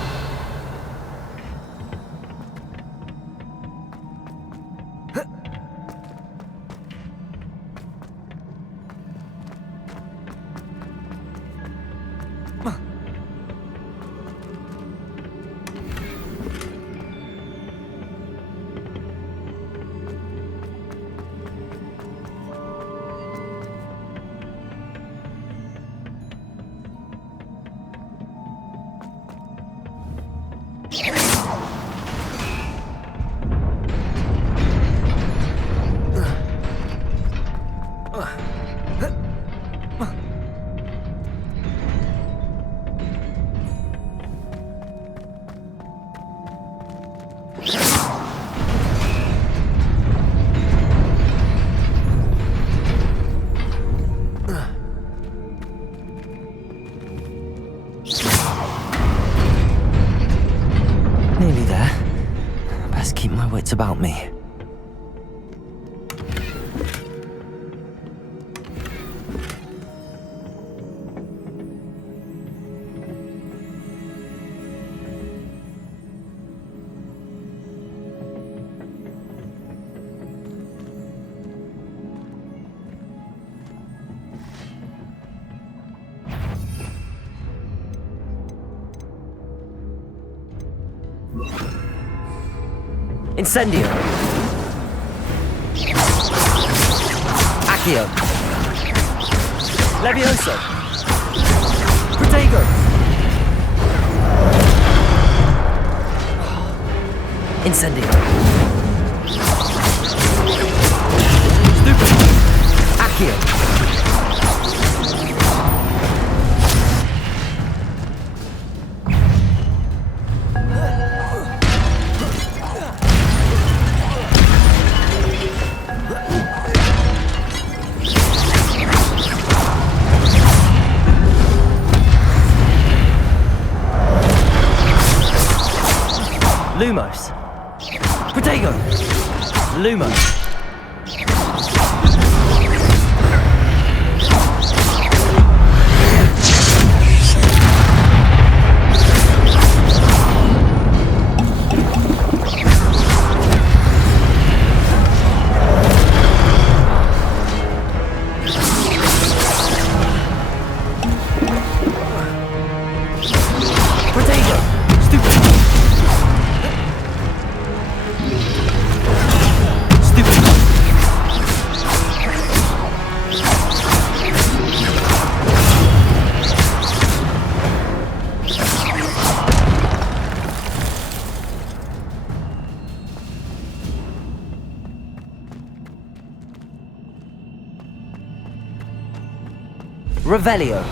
Nearly there. Best keep my wits about me. Incendio. Accio. Levioso. Protego. Incendio. Stupid. Accio. Lumos. Protego. Lumos. Revelio.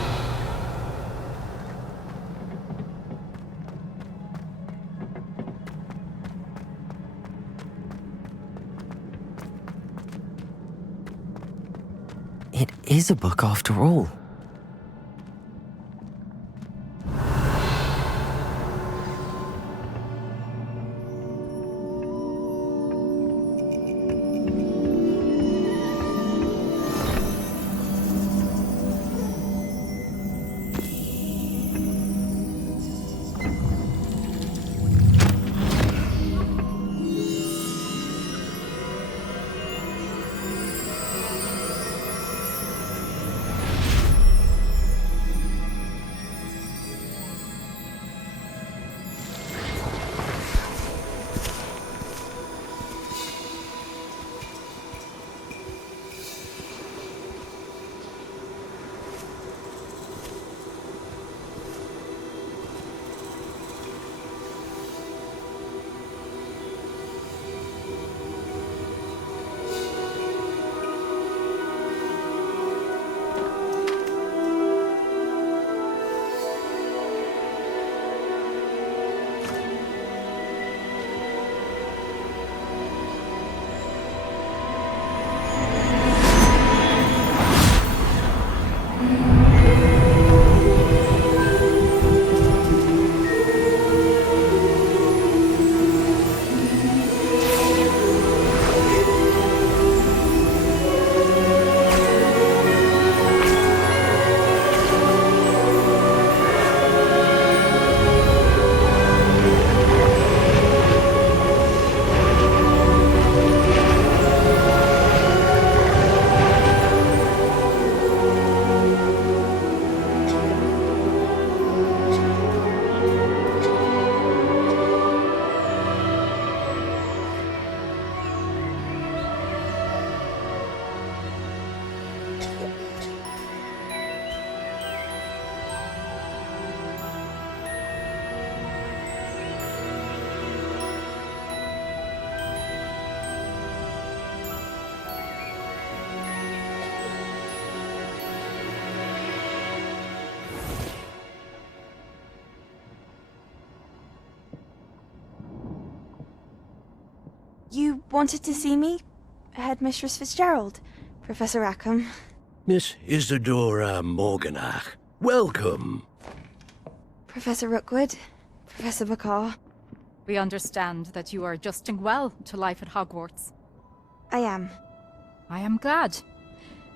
It is a book after all. You wanted to see me? Headmistress Fitzgerald, Professor Rackham. Miss Isadora Morganach, welcome. Professor Rookwood, Professor Bakar. We understand that you are adjusting well to life at Hogwarts. I am. I am glad.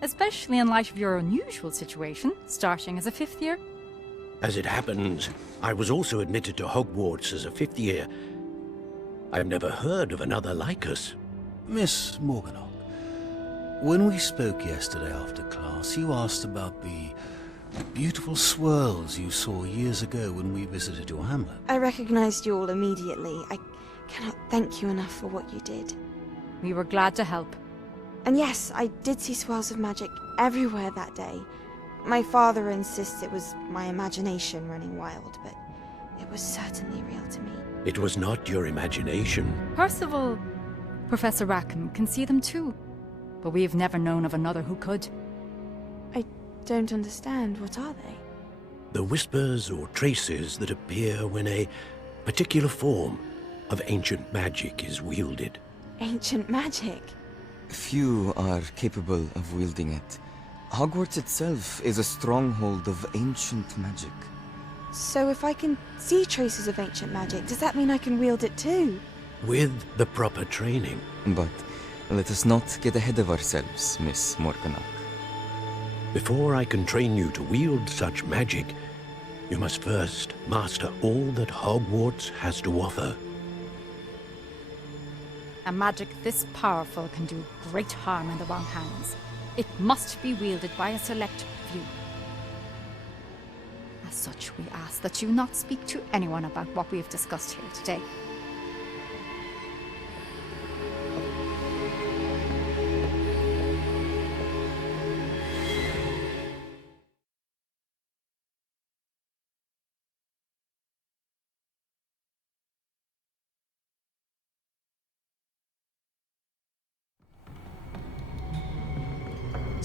Especially in light of your unusual situation, starting as a 5th year. As it happens, I was also admitted to Hogwarts as a 5th year. I've never heard of another like us. Miss Morganach, when we spoke yesterday after class, you asked about the Beautiful swirls you saw years ago when we visited your hamlet. I recognized you all immediately. I cannot thank you enough for what you did. We were glad to help. And yes, I did see swirls of magic everywhere that day. My father insists it was my imagination running wild, but it was certainly real to me. It was not your imagination. Percival, Professor Rackham can see them too. But we have never known of another who could. I don't understand. What are they? The whispers or traces that appear when a particular form of ancient magic is wielded. Ancient magic? Few are capable of wielding it. Hogwarts itself is a stronghold of ancient magic. So if I can see traces of ancient magic, does that mean I can wield it too? With the proper training. But let us not get ahead of ourselves, Miss Morganach. Before I can train you to wield such magic, you must first master all that Hogwarts has to offer. A magic this powerful can do great harm in the wrong hands. It must be wielded by a select few. As such, we ask that you not speak to anyone about what we have discussed here today.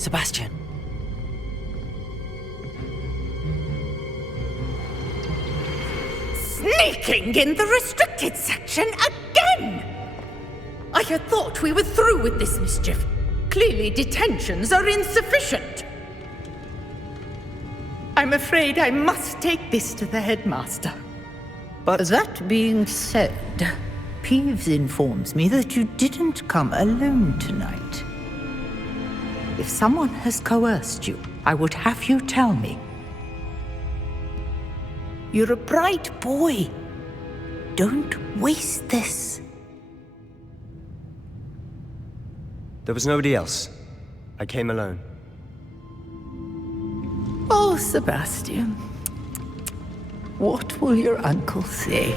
Sebastian. Sneaking in the restricted section again! I had thought we were through with this mischief. Clearly detentions are insufficient. I'm afraid I must take this to the headmaster. But that being said, Peeves informs me that you didn't come alone tonight. If someone has coerced you, I would have you tell me. You're a bright boy. Don't waste this. There was nobody else. I came alone. Oh, Sebastian. What will your uncle say?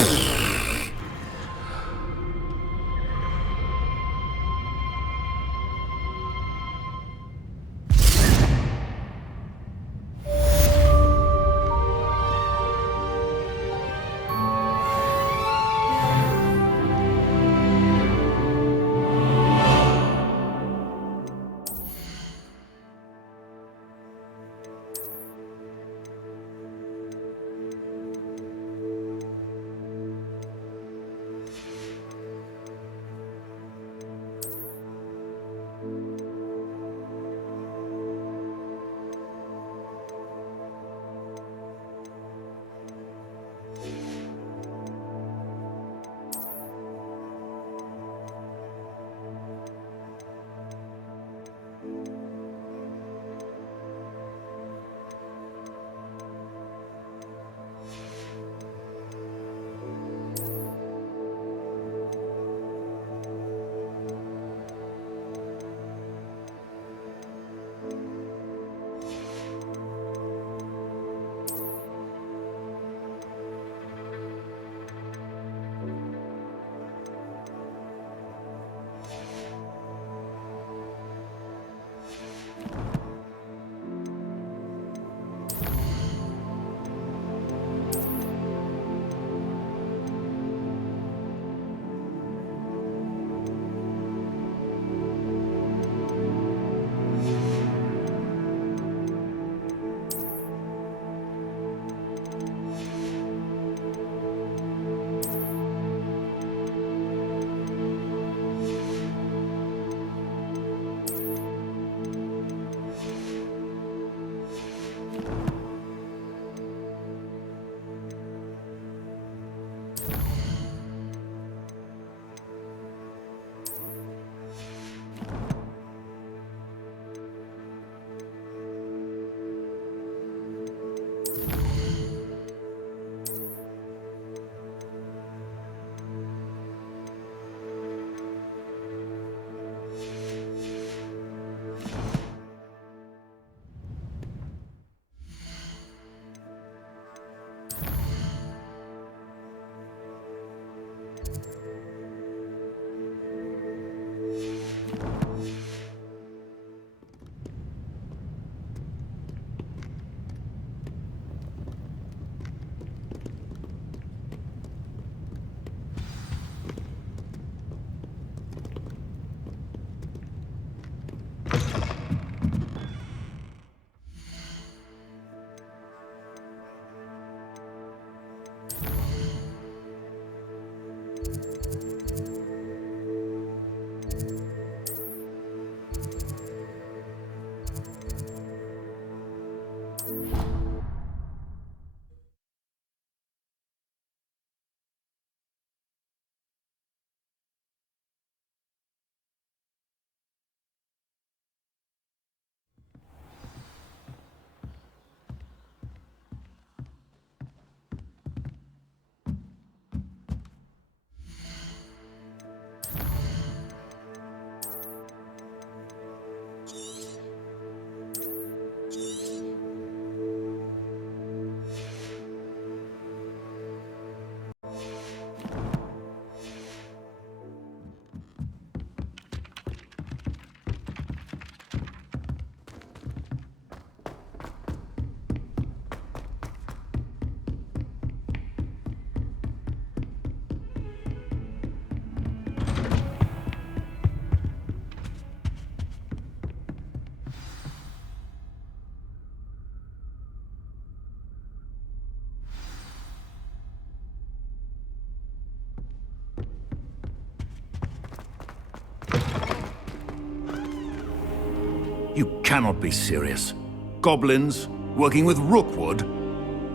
You cannot be serious. Goblins working with Rookwood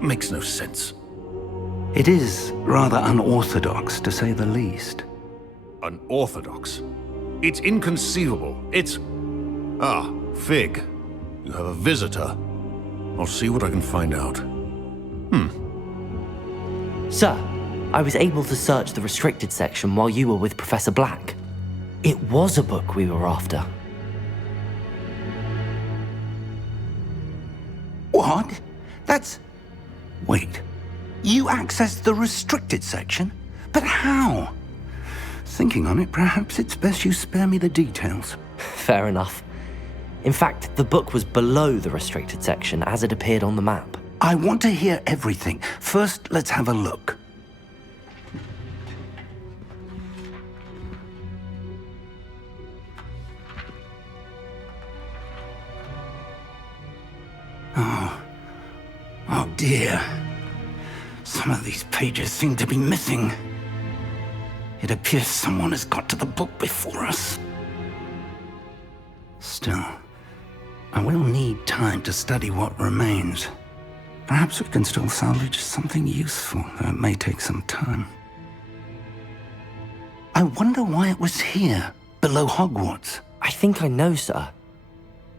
makes no sense. It is rather unorthodox, to say the least. Unorthodox? It's inconceivable. It's... Ah, Fig. You have a visitor. I'll see what I can find out. Sir, I was able to search the restricted section while you were with Professor Black. It was a book we were after. What? That's... Wait. You accessed the restricted section? But how? Thinking on it, perhaps it's best you spare me the details. Fair enough. In fact, the book was below the restricted section as it appeared on the map. I want to hear everything. First, let's have a look. Oh dear. Some of these pages seem to be missing. It appears someone has got to the book before us. Still, I will need time to study what remains. Perhaps we can still salvage something useful, though it may take some time. I wonder why it was here, below Hogwarts. I think I know, sir.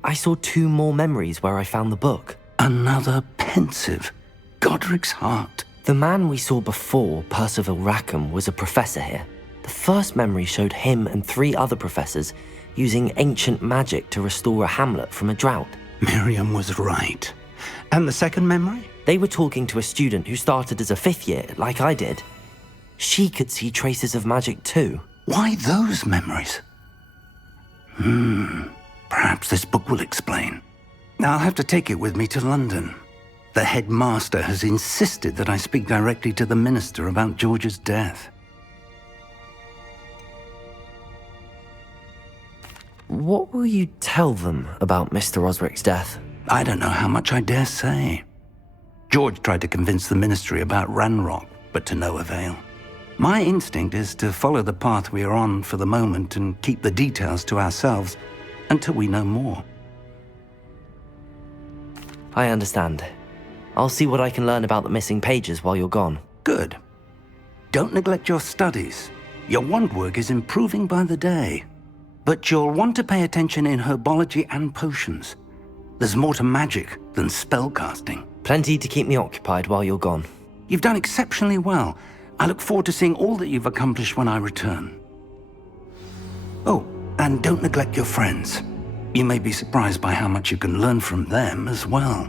I saw 2 more memories where I found the book. Another pensive. Godric's heart. The man we saw before, Percival Rackham, was a professor here. The first memory showed him and 3 other professors using ancient magic to restore a hamlet from a drought. Miriam was right. And the second memory? They were talking to a student who started as a 5th year, like I did. She could see traces of magic too. Why those memories? Perhaps this book will explain. I'll have to take it with me to London. The headmaster has insisted that I speak directly to the minister about George's death. What will you tell them about Mr. Osric's death? I don't know how much I dare say. George tried to convince the ministry about Ranrock, but to no avail. My instinct is to follow the path we are on for the moment and keep the details to ourselves until we know more. I understand. I'll see what I can learn about the missing pages while you're gone. Good. Don't neglect your studies. Your wand work is improving by the day. But you'll want to pay attention in herbology and potions. There's more to magic than spellcasting. Plenty to keep me occupied while you're gone. You've done exceptionally well. I look forward to seeing all that you've accomplished when I return. Oh, and don't neglect your friends. You may be surprised by how much you can learn from them as well.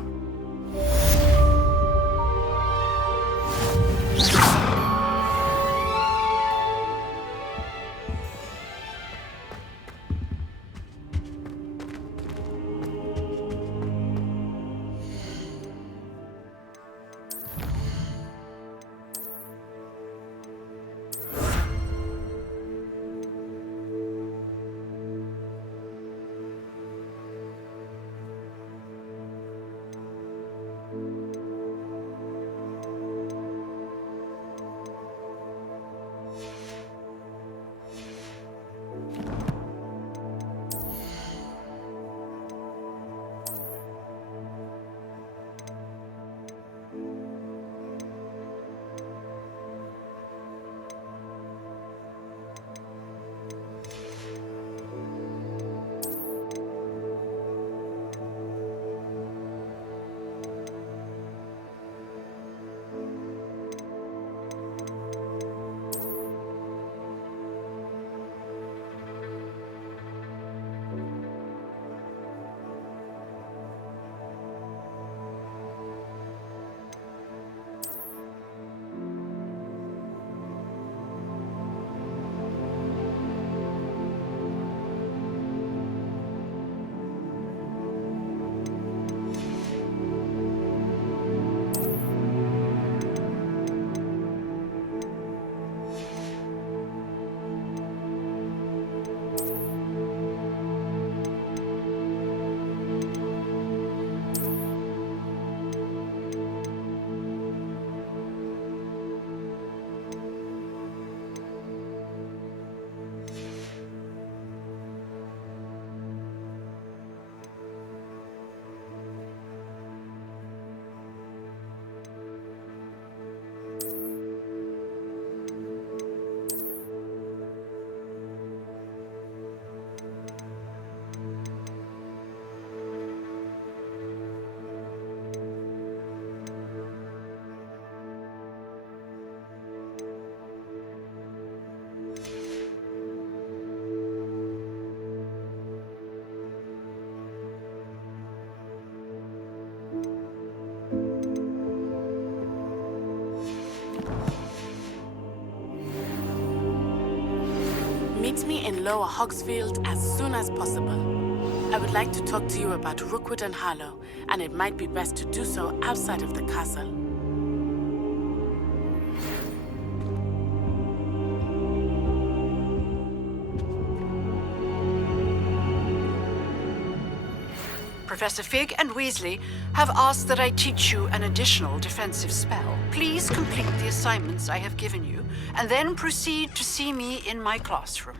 Meet me in Lower Hogsfield as soon as possible. I would like to talk to you about Rookwood and Harlow, and it might be best to do so outside of the castle. Professor Fig and Weasley have asked that I teach you an additional defensive spell. Please complete the assignments I have given you, and then proceed to see me in my classroom.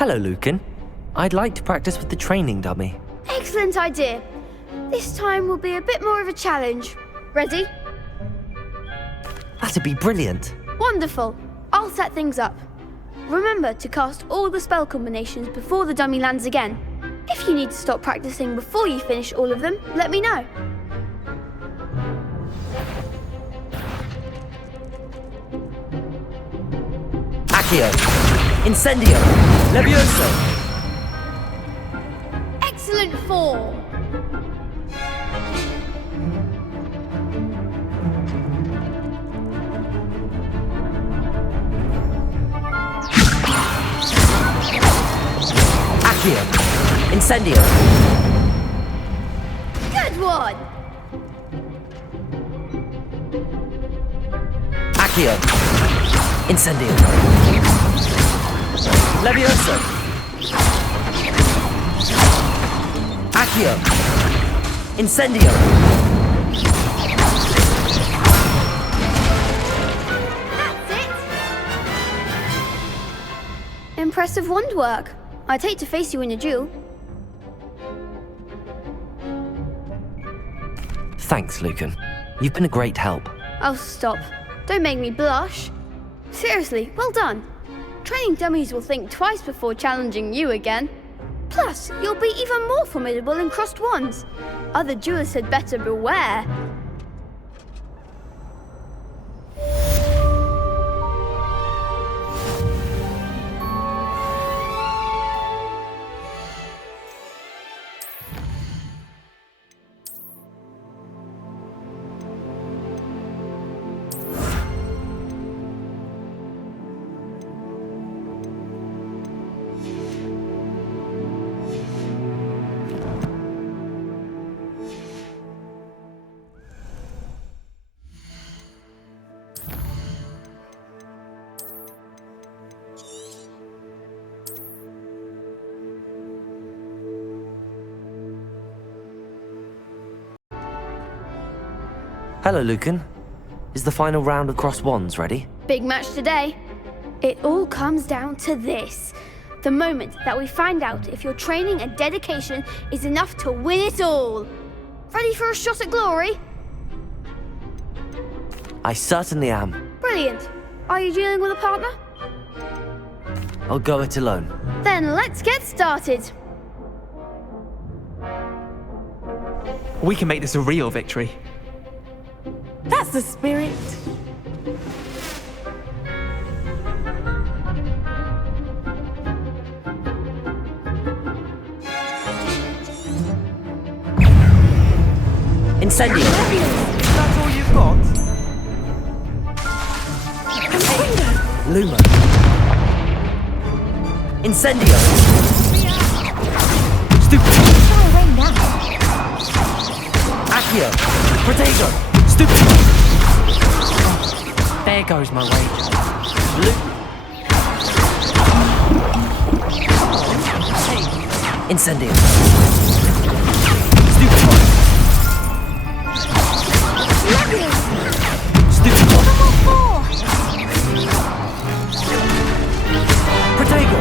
Hello, Lucan. I'd like to practice with the training dummy. Excellent idea. This time will be a bit more of a challenge. Ready? That'd be brilliant. Wonderful. I'll set things up. Remember to cast all the spell combinations before the dummy lands again. If you need to stop practicing before you finish all of them, let me know. Accio! Incendio! Levioso! Excellent form! Incendio! Good one! Accio! Incendio! Levioso! Accio! Incendio! That's it! Impressive wand work. I'd hate to face you in a duel. Thanks, Lucan. You've been a great help. Oh, stop. Don't make me blush. Seriously, well done. Training dummies will think twice before challenging you again. Plus, you'll be even more formidable in crossed wands. Other duelists had better beware. Hello, Lucan. Is the final round of crossed wands ready? Big match today. It all comes down to this. The moment that we find out if your training and dedication is enough to win it all. Ready for a shot at glory? I certainly am. Brilliant. Are you dealing with a partner? I'll go it alone. Then let's get started. We can make this a real victory. That's the spirit. Incendio! That's all you've got? Luma! Incendio! Stupid! Accio! Protego! Stupid! There goes my way. Incendio! Stupid! Stupid! Protego!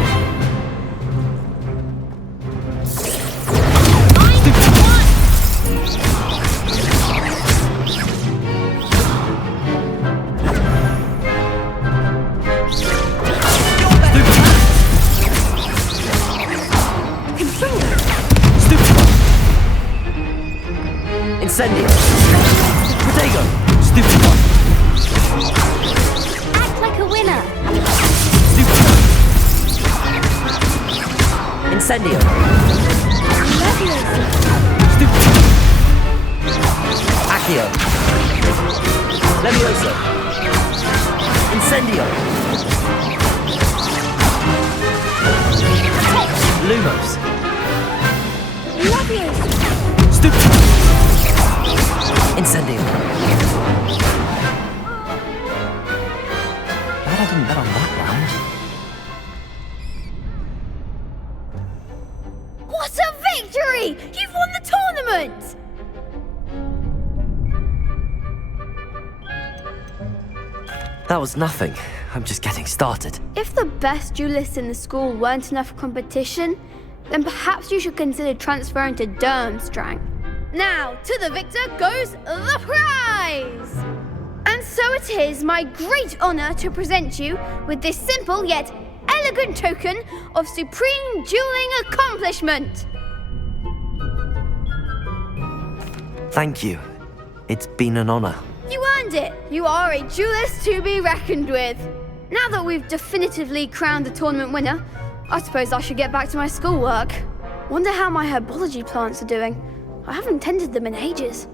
Incendio! Protego! Stupid one! Act like a winner. Stupid one! Incendio! Stupid one! Accio! Levioso! Incendio! Lumos! Stupid one! Incendio! Glad I didn't bet on that round. What a victory! You've won the tournament! That was nothing. I'm just getting started. If the best duelists in the school weren't enough for competition, then perhaps you should consider transferring to Durmstrang. Now, to the victor goes the prize! And so it is my great honor to present you with this simple yet elegant token of supreme dueling accomplishment. Thank you. It's been an honor. You earned it. You are a duelist to be reckoned with. Now that we've definitively crowned the tournament winner, I suppose I should get back to my schoolwork. Wonder how my herbology plants are doing. I haven't tended them in ages.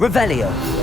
Revelio.